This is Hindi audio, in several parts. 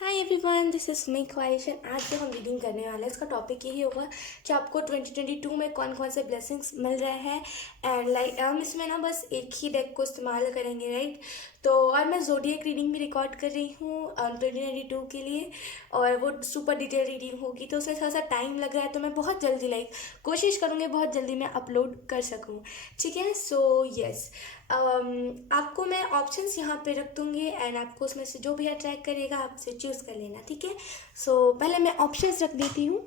Hi everyone, this is me ख्वाहिश एंड आज जो हम रीडिंग करने वाले हैं इसका टॉपिक यही होगा कि आपको 2022 में कौन कौन से ब्लेसिंग्स मिल रहे हैं। एंड लाइक हम इसमें ना बस एक ही डेक को इस्तेमाल करेंगे, राइट। तो और मैं जोडियक रीडिंग भी रिकॉर्ड कर रही हूँ 2022 के लिए, और वो सुपर डिटेल रीडिंग होगी तो उसमें थोड़ा सा टाइम लग रहा है, तो मैं बहुत जल्दी कोशिश करूँगी बहुत जल्दी मैं अपलोड कर सकूँ। ठीक है, सो यस। आपको मैं ऑप्शंस यहाँ पे रख दूँगी एंड आपको उसमें से जो भी अट्रैक्ट करेगा आपसे चूज़ कर लेना, ठीक है। सो पहले मैं ऑप्शंस रख देती हूँ।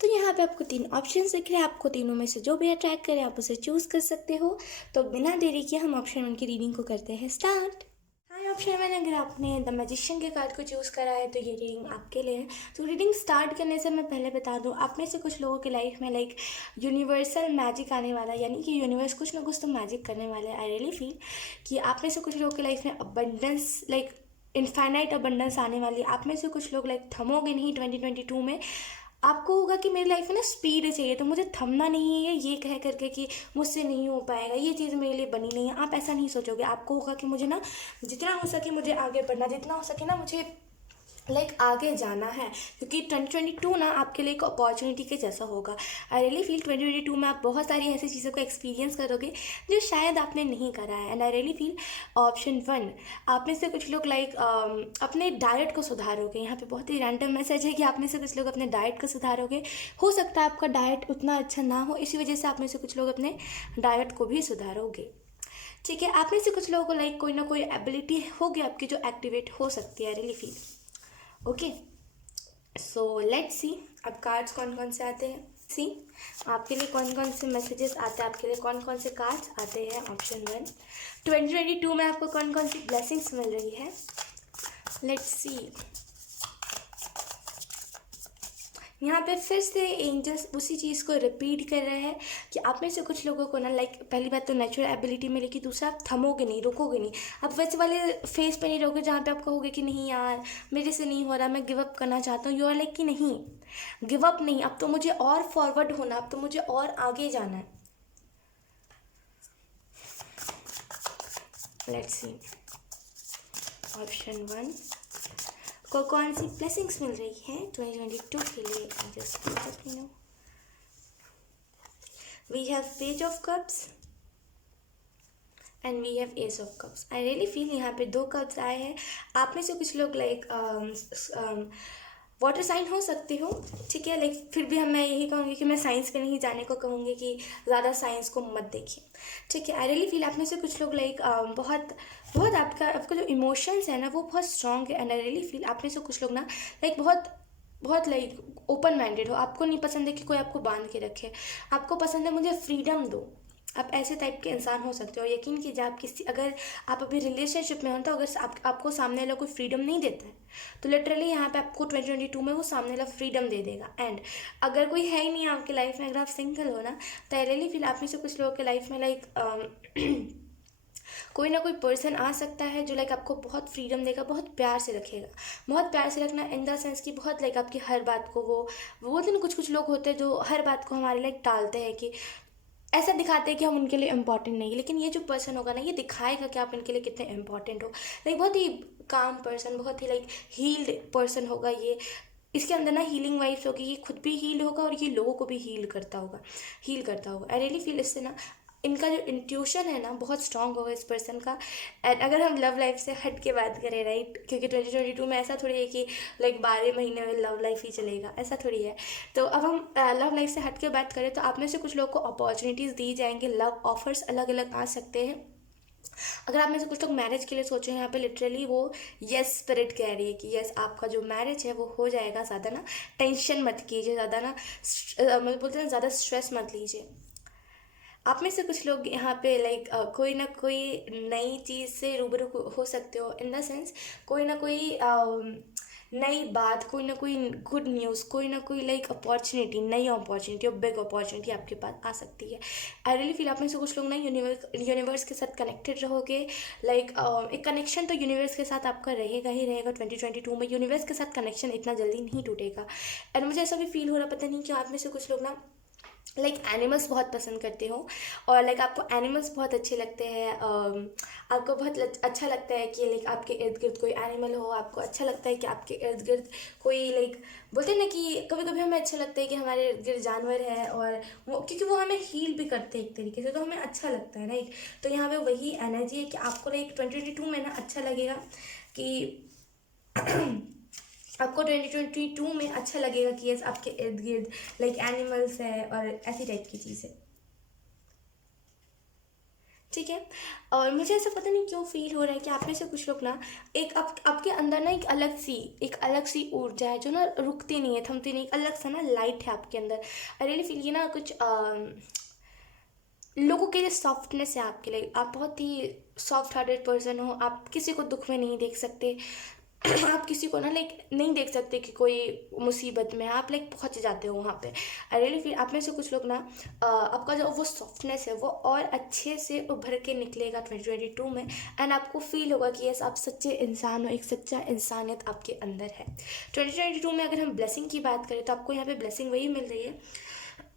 तो यहाँ पे आपको तीन ऑप्शंस दिख रहे हैं, आपको तीनों में से जो भी अट्रैक्ट करे आप उसे चूज़ कर सकते हो। तो बिना देरी के हम ऑप्शन वन की रीडिंग को करते हैं स्टार्ट। हाय ऑप्शन वन, अगर आपने द मैजिशियन के कार्ड को चूज़ करा है तो ये रीडिंग आपके लिए है। तो रीडिंग स्टार्ट करने से मैं पहले बता दूँ, आप में से कुछ लोगों की लाइफ में यूनिवर्सल मैजिक आने वाला है, यानी कि यूनिवर्स कुछ ना कुछ तो मैजिक करने वाला है। आई रियली फील कि आप में से कुछ लोगों की लाइफ में अबंडेंस इनफाइनाइट अबंडेंस आने वाली है। आप में से कुछ लोग थमोगे नहीं 2022 में। आपको होगा कि मेरी लाइफ में ना स्पीड चाहिए, तो मुझे थमना नहीं है ये कह करके कि मुझसे नहीं हो पाएगा, ये चीज़ मेरे लिए बनी नहीं है। आप ऐसा नहीं सोचोगे, आपको होगा कि मुझे ना जितना हो सके मुझे आगे बढ़ना, जितना हो सके ना मुझे आगे जाना है, क्योंकि 2022 ना आपके लिए एक अपॉर्चुनिटी के जैसा होगा। आई रियली फील 2022 में आप बहुत सारी ऐसी चीज़ों को एक्सपीरियंस करोगे जो शायद आपने नहीं करा है। And I really feel option one, आप में से कुछ लोग अपने डाइट को सुधारोगे। यहाँ पे बहुत ही रैंडम मैसेज है कि आप में से कुछ लोग अपने डाइट को सुधारोगे। हो सकता है आपका डाइट उतना अच्छा ना हो, इसी वजह से आप में से कुछ लोग अपने डाइट को भी सुधारोगे। ठीक है, आप में से कुछ लोगों को कोई ना कोई एबिलिटी होगी आपकी जो एक्टिवेट हो सकती है। I really feel okay. So let's see अब कार्ड्स कौन कौन से आते हैं। सी आपके लिए कौन कौन से मैसेजेस आते हैं, आपके लिए कौन कौन से कार्ड्स आते हैं। ऑप्शन वन, 2022 में आपको कौन कौन सी ब्लेसिंग्स मिल रही है। लेट्स सी। यहाँ पे फिर से एंजल्स उसी चीज़ को रिपीट कर रहे हैं कि आप में से कुछ लोगों को ना पहली बात तो नेचुरल एबिलिटी मिलेगी, दूसरा आप थमोगे नहीं, रुकोगे नहीं। आप वैसे वाले फेस पे नहीं रहोगे जहाँ पे आप कहोगे कि नहीं यार मेरे से नहीं हो रहा, मैं गिव अप करना चाहता हूँ। यू आर लाइक कि नहीं, गिव अप नहीं, अब तो मुझे और फॉरवर्ड होना, अब तो मुझे और आगे जाना है। लेट्स सी ऑप्शन वन को कौन सी ब्लेसिंग्स मिल रही है 2022 के लिए। Just let me know. We have page of cups and we have ace of cups. I really feel यहाँ पे दो कप्स आए हैं। आप में से कुछ लोग वाटर साइन हो सकते हो, ठीक है। फिर भी हम मैं यही कहूँगी कि मैं साइंस पे नहीं जाने को कहूँगी कि ज़्यादा साइंस को मत देखिए, ठीक है। आई रियली फील आप में से कुछ लोग बहुत बहुत आपका जो इमोशंस है ना वो बहुत स्ट्रॉन्ग है। एंड आई रियली फील आप में से कुछ लोग ना बहुत बहुत ओपन माइंडेड हो। आपको नहीं पसंद है कि कोई आपको बांध के रखे, आपको पसंद है मुझे फ्रीडम दो। आप ऐसे टाइप के इंसान हो सकते हो। यकीन कीजिए, आप किसी अगर आप अभी रिलेशनशिप में हो तो अगर आपको सामने वाला कोई फ्रीडम नहीं देता है तो लिटरली यहाँ पे आपको 2022 में वो सामने वाला फ्रीडम दे देगा। एंड अगर कोई है ही नहीं आपकी लाइफ में, अगर आप सिंगल हो ना, तो आई रियली फील आप में से कुछ लोगों के लाइफ में कोई ना कोई पर्सन आ सकता है जो आपको बहुत फ्रीडम देगा, बहुत प्यार से रखेगा। बहुत प्यार से रखना इन द सेंस कि बहुत आपकी हर बात को वो बोलते ना, कुछ कुछ लोग होते हैं जो हर बात को हमारे टालते हैं, कि ऐसा दिखाते हैं कि हम उनके लिए इम्पॉर्टेंट नहीं है। लेकिन ये जो पर्सन होगा ना ये दिखाएगा कि आप इनके लिए कितने इम्पॉर्टेंट हो। बहुत ही काम पर्सन, बहुत ही हील्ड पर्सन होगा ये। इसके अंदर ना हीलिंग वाइब्स होगी, ये खुद भी हील होगा और ये लोगों को भी हील करता होगा। आई रियली फील इससे ना इनका जो इंट्यूशन है ना बहुत स्ट्रांग होगा इस पर्सन का। एंड अगर हम लव लाइफ से हट के बात करें, राइट, क्योंकि 2022 में ऐसा थोड़ी है कि 12 महीने में लव लाइफ ही चलेगा, ऐसा थोड़ी है। तो अब हम लव लाइफ से हट के बात करें तो आप में से कुछ लोग को अपॉर्चुनिटीज़ दी जाएंगे, लव ऑफर्स अलग अलग आ सकते हैं। अगर आप में से कुछ लोग मैरिज के लिए सोचें, यहाँ पे लिटरली वो यस स्पिरिट कह रही है कि यस आपका जो मैरिज है वो हो जाएगा। ज़्यादा ना टेंशन मत कीजिए, ज़्यादा ना मतलब बोलते हैं ज़्यादा स्ट्रेस मत लीजिए। आप में से कुछ लोग यहाँ पे कोई ना कोई नई चीज़ से रूबरू हो सकते हो, इन द सेंस कोई ना कोई नई बात, कोई ना कोई गुड न्यूज़, कोई ना कोई अपॉर्चुनिटी, नई अपॉर्चुनिटी और बिग अपॉर्चुनिटी आपके पास आ सकती है। आई रियली फील आप में से कुछ लोग ना यूनिवर्स के साथ कनेक्टेड रहोगे। एक कनेक्शन तो यूनिवर्स के साथ आपका रहेगा ही रहेगा। 2022 में यूनिवर्स के साथ कनेक्शन इतना जल्दी नहीं टूटेगा। एंड मुझे ऐसा भी फील हो रहा, पता नहीं क्यों आप में से कुछ लोग ना लाइक एनिमल्स बहुत पसंद करते हो और लाइक आपको एनिमल्स बहुत अच्छे लगते हैं, आपको बहुत अच्छा लगता है कि लाइक आपके इर्द गिर्द कोई एनिमल हो, आपको अच्छा लगता है कि आपके इर्द गिर्द कोई लाइक बोलते हैं ना कि कभी कभी हमें अच्छा लगता है कि हमारे इर्द गिर्द जानवर है, और वो क्योंकि वो हमें हील भी करते हैं एक तरीके से, तो हमें अच्छा लगता है राइट। तो यहाँ पे वही एनर्जी है कि आपको लाइक 2022 में ना अच्छा लगेगा कि आपको 2022 में अच्छा लगेगा कि यस आपके इर्द गिर्द लाइक एनिमल्स है और ऐसी टाइप की चीज़ें। ठीक है। और मुझे ऐसा पता नहीं क्यों फील हो रहा है कि आप में से कुछ लोग ना एक आपके अंदर ना एक अलग सी ऊर्जा है जो ना रुकती नहीं है, थमती नहीं, एक अलग सा ना लाइट है आपके अंदर। आई रियली फील ये ना कुछ लोगों के लिए सॉफ्टनेस है आपके लिए, आप बहुत ही सॉफ्ट हार्टेड पर्सन हो, आप किसी को दुख में नहीं देख सकते। आप किसी को ना लाइक नहीं देख सकते कि कोई मुसीबत में है, आप लाइक पहुंच जाते हो वहाँ पे। आई रियली फील आप में से कुछ लोग ना आपका जो वो सॉफ्टनेस है वो और अच्छे से उभर के निकलेगा 2022 में, एंड आपको फील होगा कि यस आप सच्चे इंसान हो, एक सच्चा इंसानियत आपके अंदर है। 2022 में अगर हम ब्लेसिंग की बात करें तो आपको यहाँ पे ब्लेसिंग वही मिल रही है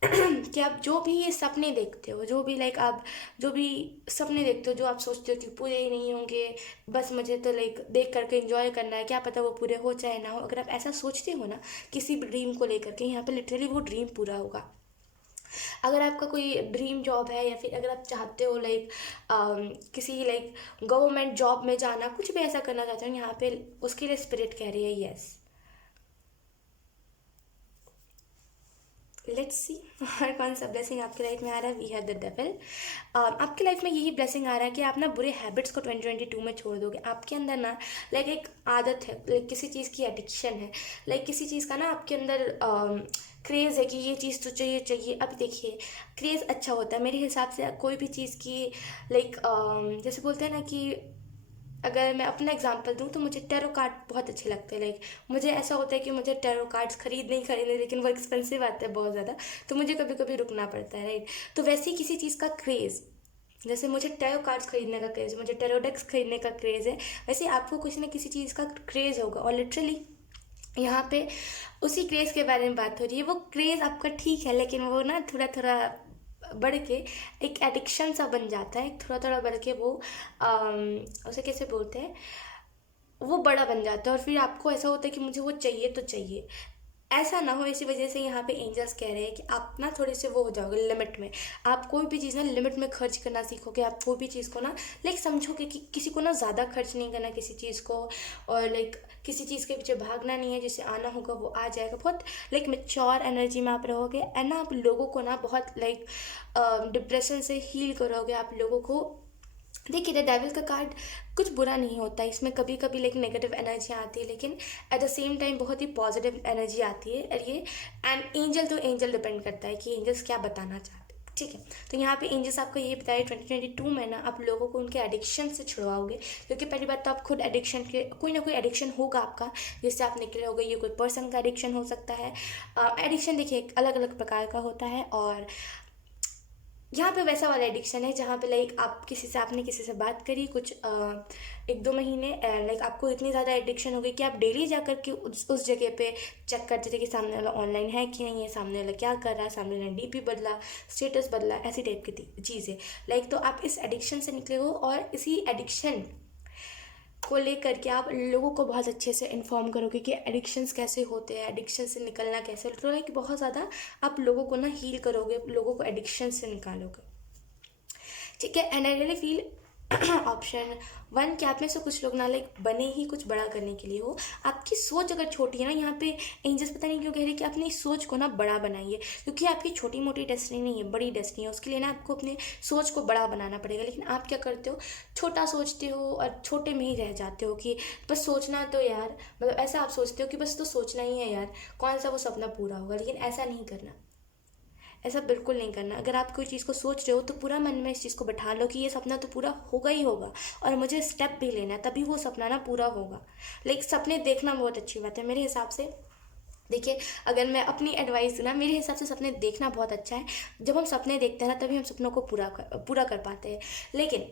कि आप जो भी ये सपने देखते हो, जो भी लाइक आप जो भी सपने देखते हो, जो आप सोचते हो कि पूरे ही नहीं होंगे, बस मुझे तो लाइक देख करके एंजॉय करना है, क्या पता वो पूरे हो चाहे ना हो, अगर आप ऐसा सोचते हो ना किसी भी ड्रीम को लेकर के, यहाँ पे लिटरली वो ड्रीम पूरा होगा। अगर आपका कोई ड्रीम जॉब है या फिर अगर आप चाहते हो लाइक किसी लाइक गवर्नमेंट जॉब में जाना, कुछ भी ऐसा करना चाहते हो, यहाँ पे उसके लिए स्पिरिट कह रही है यस। लेट्स सी और कौन सा ब्लेसिंग आपकी लाइफ में आ रहा है। We have the devil. आपकी लाइफ में यही ब्लेसिंग आ रहा है कि आप ना बुरे हैबिट्स को 2022 में छोड़ दोगे। आपके अंदर ना लाइक एक आदत है, लाइक किसी चीज़ की एडिक्शन है, लाइक किसी चीज़ का ना आपके अंदर क्रेज़ है कि ये चीज़ तो चाहिए चाहिए। अब देखिए क्रेज़ अच्छा होता है मेरे हिसाब से कोई भी चीज़ की, लाइक जैसे बोलते हैं ना कि अगर मैं अपना एग्जांपल दूं तो मुझे टैरो कार्ड बहुत अच्छे लगते हैं। लाइक मुझे ऐसा होता है कि मुझे टैरो कार्ड्स खरीदने ही खरीदने, लेकिन वो एक्सपेंसिव आते हैं बहुत ज़्यादा, तो मुझे कभी कभी रुकना पड़ता है राइट। तो वैसे ही किसी चीज़ का क्रेज़, जैसे मुझे टैरो कार्ड्स खरीदने का क्रेज़, मुझे टैरो डेक्स खरीदने का क्रेज़ है, वैसे आपको किसी न किसी चीज़ का क्रेज़ होगा। और लिटरली यहाँ पे उसी क्रेज़ के बारे में बात हो रही है। वो क्रेज़ आपका ठीक है, लेकिन वो ना थोड़ा थोड़ा बढ़ के एक एडिक्शन सा बन जाता है, थोड़ा थोड़ा बढ़ के वो उसे कैसे बोलते हैं, वो बड़ा बन जाता है और फिर आपको ऐसा होता है कि मुझे वो चाहिए तो चाहिए। ऐसा ना हो, इसी वजह से यहाँ पे एंजल्स कह रहे हैं कि आप ना थोड़े से वो हो जाओगे लिमिट में। आप कोई भी चीज़ ना लिमिट में खर्च करना सीखोगे, आप कोई भी चीज़ को ना लाइक समझोगे कि किसी को ना ज़्यादा खर्च नहीं करना किसी चीज़ को, और लाइक किसी चीज़ के पीछे भागना नहीं है, जिसे आना होगा वो आ जाएगा। बहुत लाइक मेच्योर एनर्जी में आप रहोगे, एंड ना आप लोगों को ना बहुत लाइक डिप्रेशन से हील करोगे आप लोगों को। देखिए द डेविल का कार्ड कुछ बुरा नहीं होता, इसमें कभी कभी लाइक नेगेटिव एनर्जी आती है, लेकिन एट द सेम टाइम बहुत ही पॉजिटिव एनर्जी आती है। और ये and angel to angel depend करता है कि एंजल्स क्या बताना चाहते हैं। ठीक है, तो यहाँ पे एंजल्स आपको ये बताया 2022 में ना आप लोगों को उनके एडिक्शन से छुड़वाओगे, क्योंकि पहली बात तो आप खुद एडिक्शन के कोई ना कोई एडिक्शन होगा आपका जिससे आप निकले होगे। ये कोई पर्सन का एडिक्शन हो सकता है। एडिक्शन देखिए अलग अलग प्रकार का होता है, और यहाँ पे वैसा वाला एडिक्शन है जहाँ पे लाइक आप आपने किसी से बात करी कुछ 1-2 महीने, लाइक आपको इतनी ज़्यादा एडिक्शन हो गई कि आप डेली जा कर के उस जगह पे चेक करते थे कि सामने वाला ऑनलाइन है कि नहीं है, सामने वाला क्या कर रहा है, सामने वाला डीपी बदला, स्टेटस बदला, ऐसी टाइप की चीज़ें। लाइक तो आप इस एडिक्शन से निकले हो, और इसी एडिक्शन को लेकर के आप लोगों को बहुत अच्छे से इन्फॉर्म करोगे कि एडिक्शंस कैसे होते हैं, एडिक्शन से निकलना कैसे, तो लाइक बहुत ज़्यादा आप लोगों को ना हील करोगे, लोगों को एडिक्शन से निकालोगे। ठीक है, and I really feel option 1 कि आप में से कुछ लोग ना लाइक बने ही कुछ बड़ा करने के लिए हो। आपकी सोच अगर छोटी है ना, यहाँ पे एंजल्स पता नहीं क्यों कह रहे हैं कि अपनी सोच को ना बड़ा बनाइए, क्योंकि आपकी छोटी मोटी डेस्टिनी नहीं है, बड़ी डेस्टिनी है। उसके लिए ना आपको अपने सोच को बड़ा बनाना पड़ेगा, लेकिन आप क्या करते हो, छोटा सोचते हो और छोटे में ही रह जाते हो कि बस सोचना तो यार, मतलब ऐसा आप सोचते हो कि बस तो सोचना ही है यार, कौन सा वो सपना पूरा होगा। लेकिन ऐसा नहीं करना, ऐसा बिल्कुल नहीं करना। अगर आप कोई चीज़ को सोच रहे हो तो पूरा मन में इस चीज़ को बैठा लो कि ये सपना तो पूरा होगा ही होगा, और मुझे स्टेप भी लेना है, तभी वो सपना ना पूरा होगा। लाइक सपने देखना बहुत अच्छी बात है मेरे हिसाब से। देखिए अगर मैं अपनी एडवाइस दूँ ना, मेरे हिसाब से सपने देखना बहुत अच्छा है। जब हम सपने देखते हैं ना तभी हम सपनों को पूरा कर पाते हैं। लेकिन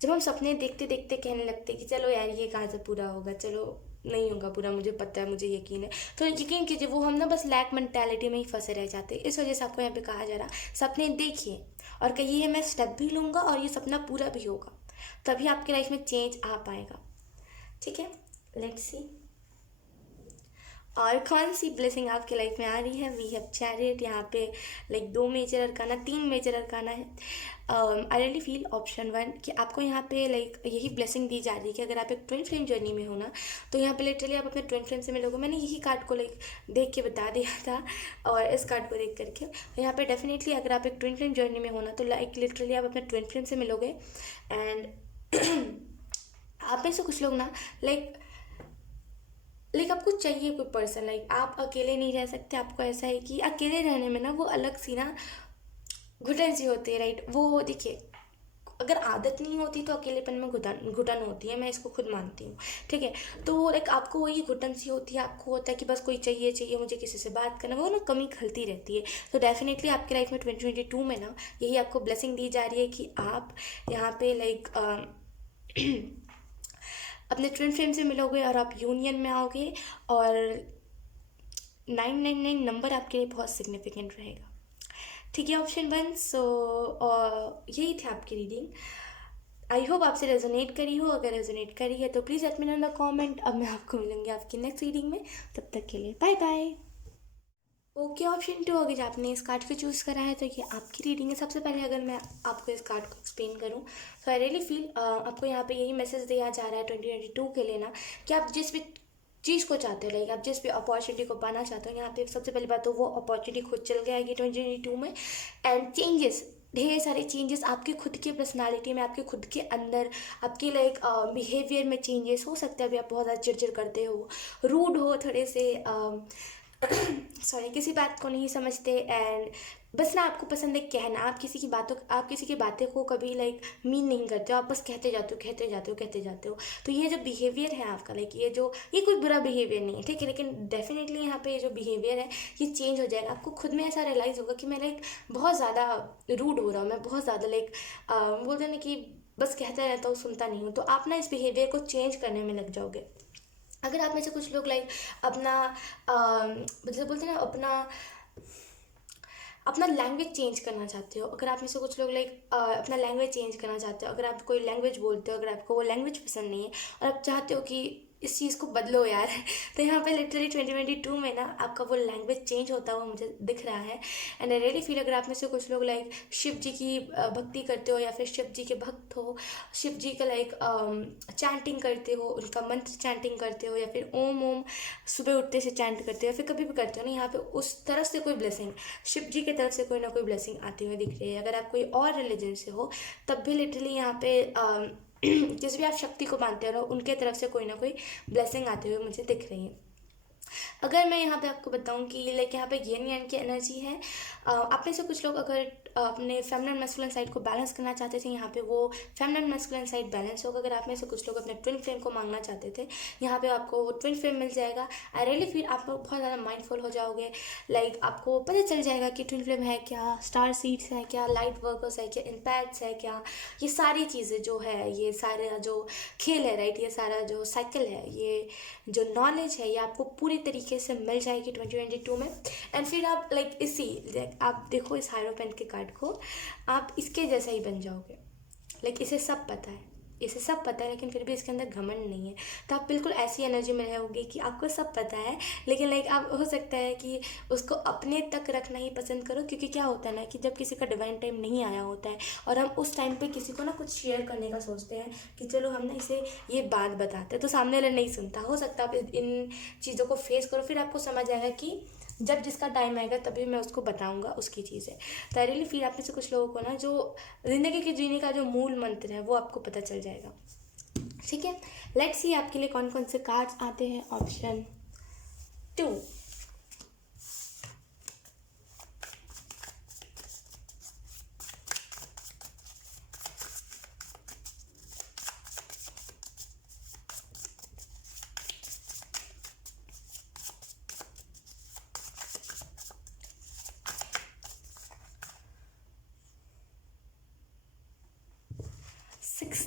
जब हम सपने देखते देखते कहने लगते हैं कि चलो यार ये कहाँ से पूरा होगा, चलो नहीं होगा पूरा, मुझे पता है, मुझे यकीन है। तो यकीन कीजिए वो हम ना बस लैक मेंटालिटी में ही फंसे रह जाते हैं। इस वजह से आपको यहाँ पे कहा जा रहा, सपने देखिए और कहिए मैं स्टेप भी लूँगा और ये सपना पूरा भी होगा, तभी आपकी लाइफ में चेंज आ पाएगा। ठीक है, लेट्स सी और कौन सी ब्लेसिंग आपकी लाइफ में आ रही है। वी हैव चैरियट यहाँ पे, like 2 major arcana, 3 major arcana है। आई रियली फील ऑप्शन 1 कि आपको यहाँ पे लाइक यही ब्लेसिंग दी जा रही है कि अगर आप एक ट्विन फ्लेम जर्नी में हो ना, तो यहाँ पे लिटरली आप अपने ट्विन फ्लेम से मिलोगे। मैंने यही कार्ड को लाइक देख के बता दिया था, और इस कार्ड को देख करके तो यहाँ पे डेफिनेटली अगर आप एक ट्विन फ्लेम जर्नी में हो ना, तो लाइक लिटरली आप अपने ट्विन फ्लेम से मिलोगे। एंड आप में से कुछ लोग ना लाइक आपको चाहिए कोई पर्सन, लाइक आप अकेले नहीं रह सकते। आपको ऐसा है कि अकेले रहने में ना वो अलग सी ना घुटन सी होती है, राइट। वो देखिए, अगर आदत नहीं होती तो अकेलेपन में घुटन घुटन होती है, मैं इसको खुद मानती हूँ। ठीक है, तो लाइक आपको वही घुटन सी होती है, आपको होता है कि बस कोई चाहिए चाहिए मुझे किसी से बात करना, वो ना कमी खलती रहती है। तो डेफिनेटली आपकी लाइफ में 2022 में ना यही आपको ब्लेसिंग दी जा रही है कि आप यहाँ पे लाइक अपने ट्विन फ्लेम से मिलोगे और आप यूनियन में आओगे, और 999 नंबर आपके लिए बहुत सिग्निफिकेंट रहेगा। ठीक है, ऑप्शन 1। सो यही थी आपकी रीडिंग। आई होप आपसे रेजोनेट करी हो। अगर रेजोनेट करी है तो please let me no in the comment. अब मैं आपको मिलूंगी आपकी नेक्स्ट रीडिंग में, तब तक के लिए बाय बाय। ओके, ऑप्शन 2, अगर आपने इस कार्ड को चूज़ करा है तो ये आपकी रीडिंग है। सबसे पहले अगर मैं आपको इस कार्ड को एक्सप्लेन करूँ तो आई रियली फील आपको यहाँ पे यही मैसेज दिया जा रहा है 2022 के लिए ना, कि आप जिस भी चीज़ को चाहते हो, लाइक आप जिस भी अपॉर्चुनिटी को पाना चाहते हो, यहाँ पे सबसे पहली बात तो वो अपॉर्चुनिटी खुद चल के आएगी 2022 में। एंड चेंजेस, ढेर सारे चेंजेस आपके खुद की पर्सनालिटी में, आपके खुद के अंदर, आपकी लाइक बिहेवियर में चेंजेस हो सकते हैं। अभी आप बहुत ज़्यादा चिड़चिड़ करते हो, रूड हो थोड़े से, सॉरी, किसी बात को नहीं समझते, एंड बस ना आपको पसंद है कहना। आप किसी की बातें को कभी लाइक मीन नहीं करते हो, आप बस कहते जाते हो कहते जाते हो कहते जाते हो। तो ये जो बिहेवियर है आपका, लाइक ये कोई बुरा बिहेवियर नहीं है, ठीक है, लेकिन डेफिनेटली यहाँ पे ये जो बिहेवियर है ये चेंज हो जाएगा। आपको खुद में ऐसा रियलाइज़ होगा कि मैं लाइक बहुत ज़्यादा रूड हो रहा हूँ, मैं बहुत ज़्यादा लाइक बोलते ना कि बस कहता रहता हूँ, सुनता नहीं हूँ। तो आप ना इस बिहेवियर को चेंज करने में लग जाओगे। अगर आप में से कुछ लोग लाइक अपना मतलब बोलते हैं ना, अपना लैंग्वेज चेंज करना चाहते हो, अगर आप में से कुछ लोग लाइक अपना लैंग्वेज चेंज करना चाहते हो, अगर आप कोई लैंग्वेज बोलते हो, अगर आपको वो लैंग्वेज पसंद नहीं है और आप चाहते हो कि इस चीज़ को बदलो यार, तो यहाँ पे लिटरली 2022 में ना आपका वो लैंग्वेज चेंज होता हुआ मुझे दिख रहा है। एंड आई रियली फील अगर आप में से कुछ लोग लाइक शिव जी की भक्ति करते हो, या फिर शिव जी के भक्त हो, शिव जी का लाइक चैंटिंग करते हो, उनका मंत्र चैंटिंग करते हो, या फिर ओम ओम सुबह उठते से चैंट करते हो, या फिर कभी भी करते हो ना, यहाँ पे उस तरफ से कोई ब्लेसिंग, शिव जी की तरफ से कोई ना कोई ब्लेसिंग आती हुई दिख रही है। अगर आप कोई और रिलीजन से हो तब भी लिटरली यहाँ पे जिस भी आप शक्ति को मानते हो उनके तरफ से कोई ना कोई ब्लेसिंग आते हुए मुझे दिख रही है। अगर मैं यहाँ पे आपको बताऊँ कि लाइक यहाँ पे येन यान की एनर्जी है। आप में से कुछ लोग अगर अपने फेमिनिन मैस्कुलिन साइड को बैलेंस करना चाहते थे, यहाँ पे वो फेमिनिन मैस्कुलिन साइड बैलेंस होगा। अगर आप में से कुछ लोग अपने ट्विन फ्लेम को मांगना चाहते थे, यहाँ पे आपको वो ट्विन फ्लेम मिल जाएगा। आई रियली फील आप लोग बहुत ज़्यादा माइंडफुल हो जाओगे, लाइक आपको पता चल जाएगा कि ट्विन फ्लेम है क्या, स्टार सीड्स है क्या, लाइट वर्कर्स है क्या, इम्पैक्ट्स है क्या, ये सारी चीज़ें जो है, ये सारा जो खेल है, राइट, ये सारा जो साइकिल है, ये जो नॉलेज है, ये आपको पूरी तरीके से मिल जाएगी 2022 में। एंड फिर आप लाइक आप देखो इस हायरोफेंट के कार्ड को, आप इसके जैसा ही बन जाओगे। लाइक इसे सब पता है, लेकिन फिर भी इसके अंदर घमंड नहीं है। तो आप बिल्कुल ऐसी एनर्जी में रहोगे कि आपको सब पता है, लेकिन लाइक आप हो सकता है कि उसको अपने तक रखना ही पसंद करो। क्योंकि क्या होता है ना कि जब किसी का डिवाइन टाइम नहीं आया होता है और हम उस टाइम पे किसी को ना कुछ शेयर करने का सोचते हैं कि चलो हम ना इसे ये बात बताते हैं, तो सामने वाला नहीं सुनता। हो सकता है आप इन चीज़ों को फेस करो, फिर आपको समझ आएगा कि जब जिसका टाइम आएगा तभी मैं उसको बताऊंगा उसकी चीज़ें। तो आई रियली फील आप में से कुछ लोगों को ना जो ज़िंदगी के जीने का जो मूल मंत्र है वो आपको पता चल जाएगा। ठीक है, लेट्स सी आपके लिए कौन कौन से कार्ड्स आते हैं। ऑप्शन 2,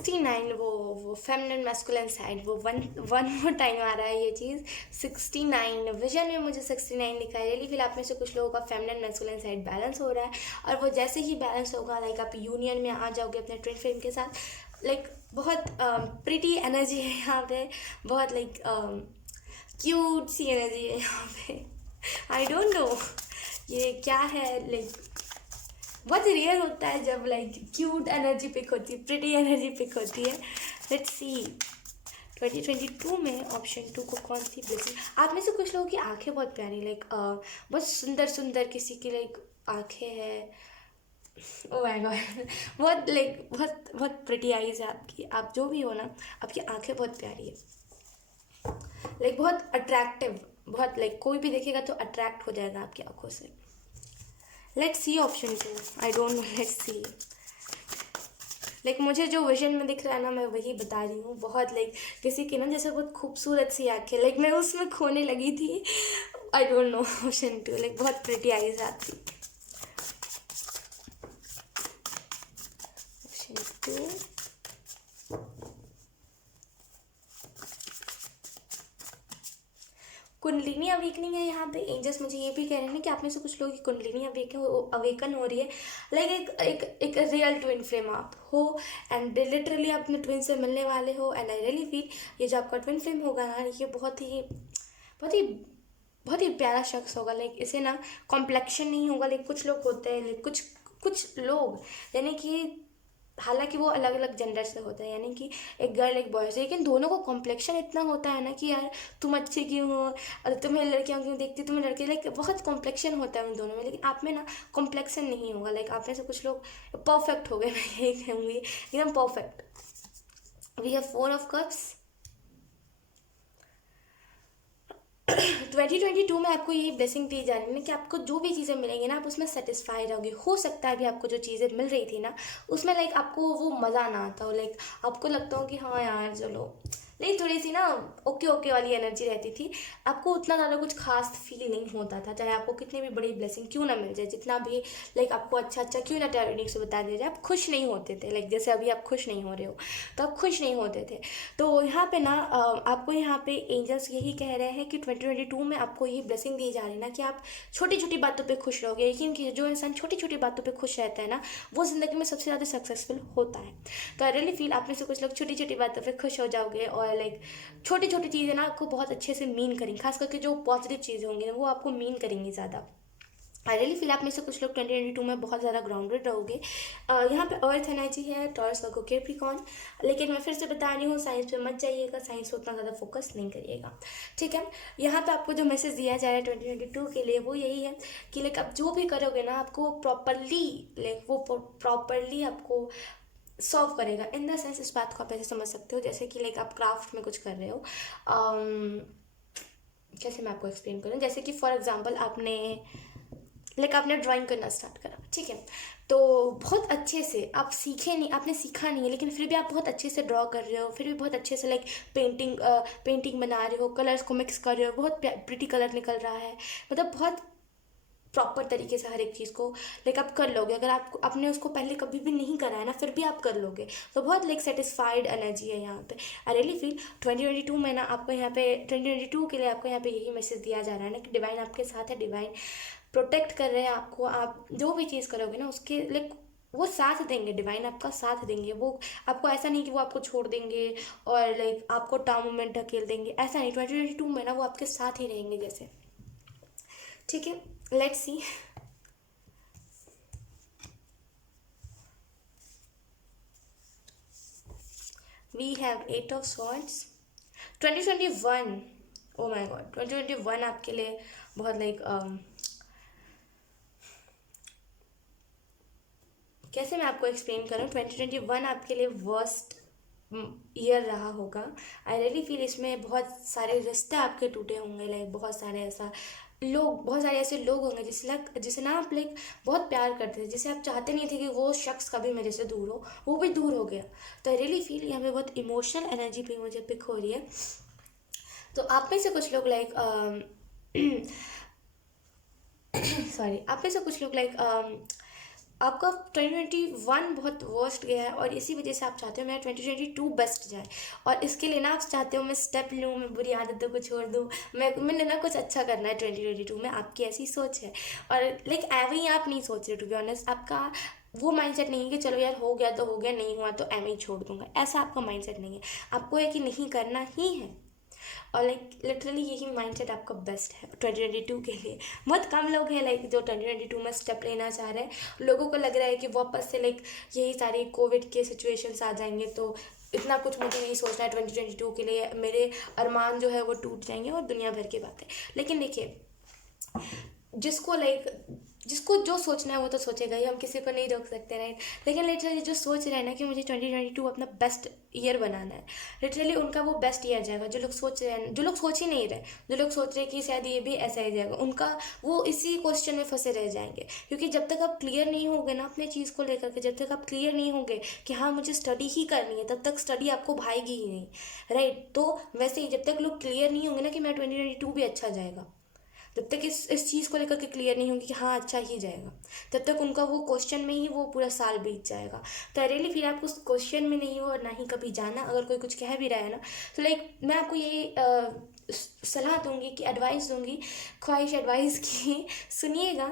69, वो फेमिनिन मैस्कुलिन साइड, वो वन वन मोर टाइम आ रहा है ये चीज़। 69 विजन में मुझे 69 लिखा है। रियली फील आप में से कुछ लोगों का फेमिनिन मैस्कुलिन साइड बैलेंस हो रहा है, और वो जैसे ही बैलेंस होगा लाइक आप यूनियन में आ जाओगे अपने ट्विन फ्लेम के साथ। लाइक बहुत प्रिटी एनर्जी है यहाँ पे, बहुत लाइक क्यूट सी एनर्जी है यहाँ पे। आई डोंट नो ये क्या है, लाइक बहुत रेयर होता है जब लाइक क्यूट एनर्जी पिक होती है, प्रिटी एनर्जी पिक होती है। लेट्स सी 2022 में ऑप्शन 2 को कौन सी ब्लेसिंग। आप में से कुछ लोगों की आंखें बहुत प्यारी, लाइक बहुत सुंदर सुंदर किसी की लाइक आंखें हैं। ओ माय गॉड बहुत लाइक बहुत बहुत प्रिटी आईज है आपकी। आप जो भी हो ना, आपकी आंखें बहुत प्यारी है, लाइक बहुत अट्रैक्टिव, बहुत लाइक कोई भी देखेगा तो अट्रैक्ट हो जाएगा आपकी आंखों से। Let's see option 2, I don't know, let's see. Like मुझे जो विजन में दिख रहा है ना, मैं वही बता रही हूँ। बहुत लाइक किसी की ना जैसे बहुत खूबसूरत सी आँखें, लाइक मैं उसमें खोने लगी थी। आई डोंट नो ऑप्शन 2, लाइक बहुत प्रिटी आईज आती। ऑप्शन 2 कुंडलिनी अवेकनिंग है यहाँ पे। एंजल्स मुझे ये भी कह रहे हैं कि आप में से कुछ लोगों की कुंडलिनी अवेकन हो रही है। लाइक एक रियल ट्विन फ्लेम आप हो, एंड लिटरली आप अपने ट्विन से मिलने वाले हो। एंड आई रियली फील ये जो आपका ट्विन फ्लेम होगा ना, ये बहुत ही प्यारा शख्स होगा। लाइक इसे ना कॉम्प्लेक्शन नहीं होगा। लाइक कुछ लोग होते हैं, लाइक कुछ लोग, यानी कि हालांकि वो अलग अलग जेंडर से होता है, यानी कि एक गर्ल एक बॉय से, लेकिन दोनों को कॉम्प्लेक्शन इतना होता है ना कि यार तुम अच्छे क्यों हो, और तुम्हें लड़कियां क्यों देखती, तुम्हें लड़के, लाइक बहुत कॉम्प्लेक्शन होता है उन दोनों में। लेकिन आप में ना कॉम्प्लेक्शन नहीं होगा। लाइक आप में से कुछ लोग परफेक्ट हो गए, मैं यही कहूँगी, एकदम perfect. We have 4 of cups. 2022 में आपको यही ब्लेसिंग दी जा रही है ना कि आपको जो भी चीज़ें मिलेंगी ना, आप उसमें सेटिस्फाई रहोगे। हो सकता है अभी आपको जो चीज़ें मिल रही थी ना, उसमें लाइक आपको वो मज़ा ना आता हो। लाइक आपको लगता हो कि हाँ यार चलो, नहीं थोड़ी सी ना ओके ओके वाली एनर्जी रहती थी। आपको उतना ज़्यादा कुछ खास फील नहीं होता था, चाहे आपको कितनी भी बड़ी ब्लेसिंग क्यों ना मिल जाए, जितना भी लाइक आपको अच्छा अच्छा क्यों ना टैरोनिक से बता दिया जाए, आप खुश नहीं होते थे। लाइक जैसे अभी आप खुश नहीं हो रहे हो, तो आप खुश नहीं होते थे। तो यहाँ पे ना आपको यहाँ पे एंजल्स यही कह रहे हैं कि 2022 में आपको यही ब्लेसिंग दी जा रही है ना कि आप छोटी छोटी बातों पे खुश रहोगे। यकीन कीजिए, जो इंसान छोटी छोटी बातों पे खुश रहता है ना, वो ज़िंदगी में सबसे ज़्यादा सक्सेसफुल होता है। तो आई रियली फील आप में से कुछ लोग छोटी छोटी बातों पे खुश हो जाओगे, और लाइक छोटी छोटी चीज़ें ना आपको बहुत अच्छे से मीन करेंगी। खास करके जो पॉजिटिव चीज़ें होंगी ना, वो आपको मीन करेंगी ज़्यादा। आई रियली फील आप में से कुछ लोग 2022 में बहुत ज़्यादा ग्राउंडेड रहोगे। यहाँ पे अर्थ एनर्जी है, टॉरस वर्गो कैप्रिकॉर्न। लेकिन मैं फिर से बता रही हूँ, साइंस पे मत जाइएगा, साइंस पे उतना ज़्यादा फोकस नहीं करिएगा, ठीक है। यहाँ पे आपको जो मैसेज दिया जा रहा है 2022 के लिए, वो यही है कि लाइक आप जो भी करोगे ना, आपको प्रॉपरली, लाइक वो प्रॉपरली आपको सॉल्व करेगा। इन द सेंस, इस बात को आप ऐसे समझ सकते हो जैसे कि लाइक आप क्राफ्ट में कुछ कर रहे हो। कैसे मैं आपको एक्सप्लेन करूँ, जैसे कि फॉर एग्जांपल आपने ड्राइंग करना स्टार्ट करा, ठीक है। तो बहुत अच्छे से आप सीखे नहीं, आपने सीखा नहीं है, लेकिन फिर भी आप बहुत अच्छे से ड्रॉ कर रहे हो, फिर भी बहुत अच्छे से लाइक पेंटिंग बना रहे हो, कलर्स को मिक्स कर रहे हो, बहुत प्रिटी कलर निकल रहा है। मतलब बहुत प्रॉपर तरीके से हर एक चीज़ को लाइक आप कर लोगे। अगर आपने उसको पहले कभी भी नहीं करा है ना, फिर भी आप कर लोगे, तो बहुत लाइक सेटिस्फाइड एनर्जी है यहाँ पे। आई रियली फील 2022 में ना आपको यहाँ पे 2022 के लिए आपको यहाँ पे यही मैसेज दिया जा रहा है ना कि डिवाइन आपके साथ है, डिवाइन प्रोटेक्ट कर रहे हैं आपको। आप जो भी चीज़ करोगे ना, उसके लाइक वो साथ देंगे, डिवाइन आपका साथ देंगे। वो आपको ऐसा नहीं कि वो आपको छोड़ देंगे और लाइक आपको टाइम मोमेंट ढकेल देंगे, ऐसा नहीं। 2022 में ना वो आपके साथ ही रहेंगे जैसे, ठीक है। Let's see. We have 8 of swords. 2021, oh my God, 2021 आपके लिए बहुत लाइक कैसे मैं आपको एक्सप्लेन करूँ। 2021 आपके लिए वर्स्ट ईयर रहा होगा। आई रियली फील इसमें बहुत सारे रिश्ते आपके टूटे होंगे। लाइक बहुत सारे ऐसे लोग होंगे जिसे ना आप लाइक बहुत प्यार करते थे, जिसे आप चाहते नहीं थे कि वो शख्स कभी मेरे से दूर हो, वो भी दूर हो गया। तो आई रियली फील यहाँ पे बहुत इमोशनल एनर्जी भी मुझे पिक हो रही है। तो आप में से कुछ लोग लाइक सॉरी, आप में से कुछ लोग लाइक आपका 2021 बहुत वर्स्ट गया है और इसी वजह से आप चाहते हो मेरा 2022 बेस्ट जाए, और इसके लिए ना आप चाहते हो मैं स्टेप लूँ, मैं बुरी आदतों को छोड़ दूँ, मैंने ना कुछ अच्छा करना है 2022 में, आपकी ऐसी सोच है। और लाइक एवं ही आप नहीं सोच रहे, टू बी ऑनेस्ट आपका वो माइंडसेट नहीं है कि चलो यार हो गया तो हो गया, नहीं हुआ तो एवं ही छोड़ दूंगा, ऐसा आपका माइंडसेट नहीं है। आपको है कि नहीं करना ही है, और लाइक लिटरली यही माइंडसेट आपका बेस्ट है 2022 के लिए। बहुत कम लोग हैं लाइक जो 2022 में स्टेप लेना चाह रहे हैं। लोगों को लग रहा है कि वापस से लाइक यही सारी कोविड के सिचुएशंस आ जाएंगे, तो इतना कुछ मुझे नहीं सोचना है 2022 के लिए, मेरे अरमान जो है वो टूट जाएंगे और दुनिया भर की बातें। लेकिन देखिए, जिसको लाइक जिसको जो सोचना है वो तो सोचेगा ही, हम किसी को नहीं रोक सकते, राइट। लेकिन लिटरली जो सोच रहे हैं ना कि मुझे 2022 अपना बेस्ट ईयर बनाना है, लिटरली उनका वो बेस्ट ईयर जाएगा। जो लोग सोच रहे हैं, जो लोग सोच ही नहीं रहे, जो लोग सोच रहे हैं कि शायद ये भी ऐसा ही जाएगा, उनका वो इसी क्वेश्चन में फंसे रह जाएंगे। क्योंकि जब तक आप क्लियर नहीं होंगे ना अपने चीज़ को लेकर के, जब तक आप क्लियर नहीं होंगे कि हाँ मुझे स्टडी ही करनी है, तब तक स्टडी आपको भाएगी ही नहीं, राइट। तो वैसे ही जब तक लोग क्लियर नहीं होंगे ना कि मेरा 2022 भी अच्छा जाएगा, जब तक इस चीज़ को लेकर के क्लियर नहीं होंगी कि हाँ अच्छा ही जाएगा, तब तक उनका वो क्वेश्चन में ही वो पूरा साल बीत जाएगा। तो रियली फिर आप उस क्वेश्चन में नहीं हो और ना ही कभी जाना। अगर कोई कुछ कह भी रहा है ना, तो लाइक मैं आपको ये सलाह दूंगी कि एडवाइस दूंगी, ख्वाहिश एडवाइस की सुनिएगा,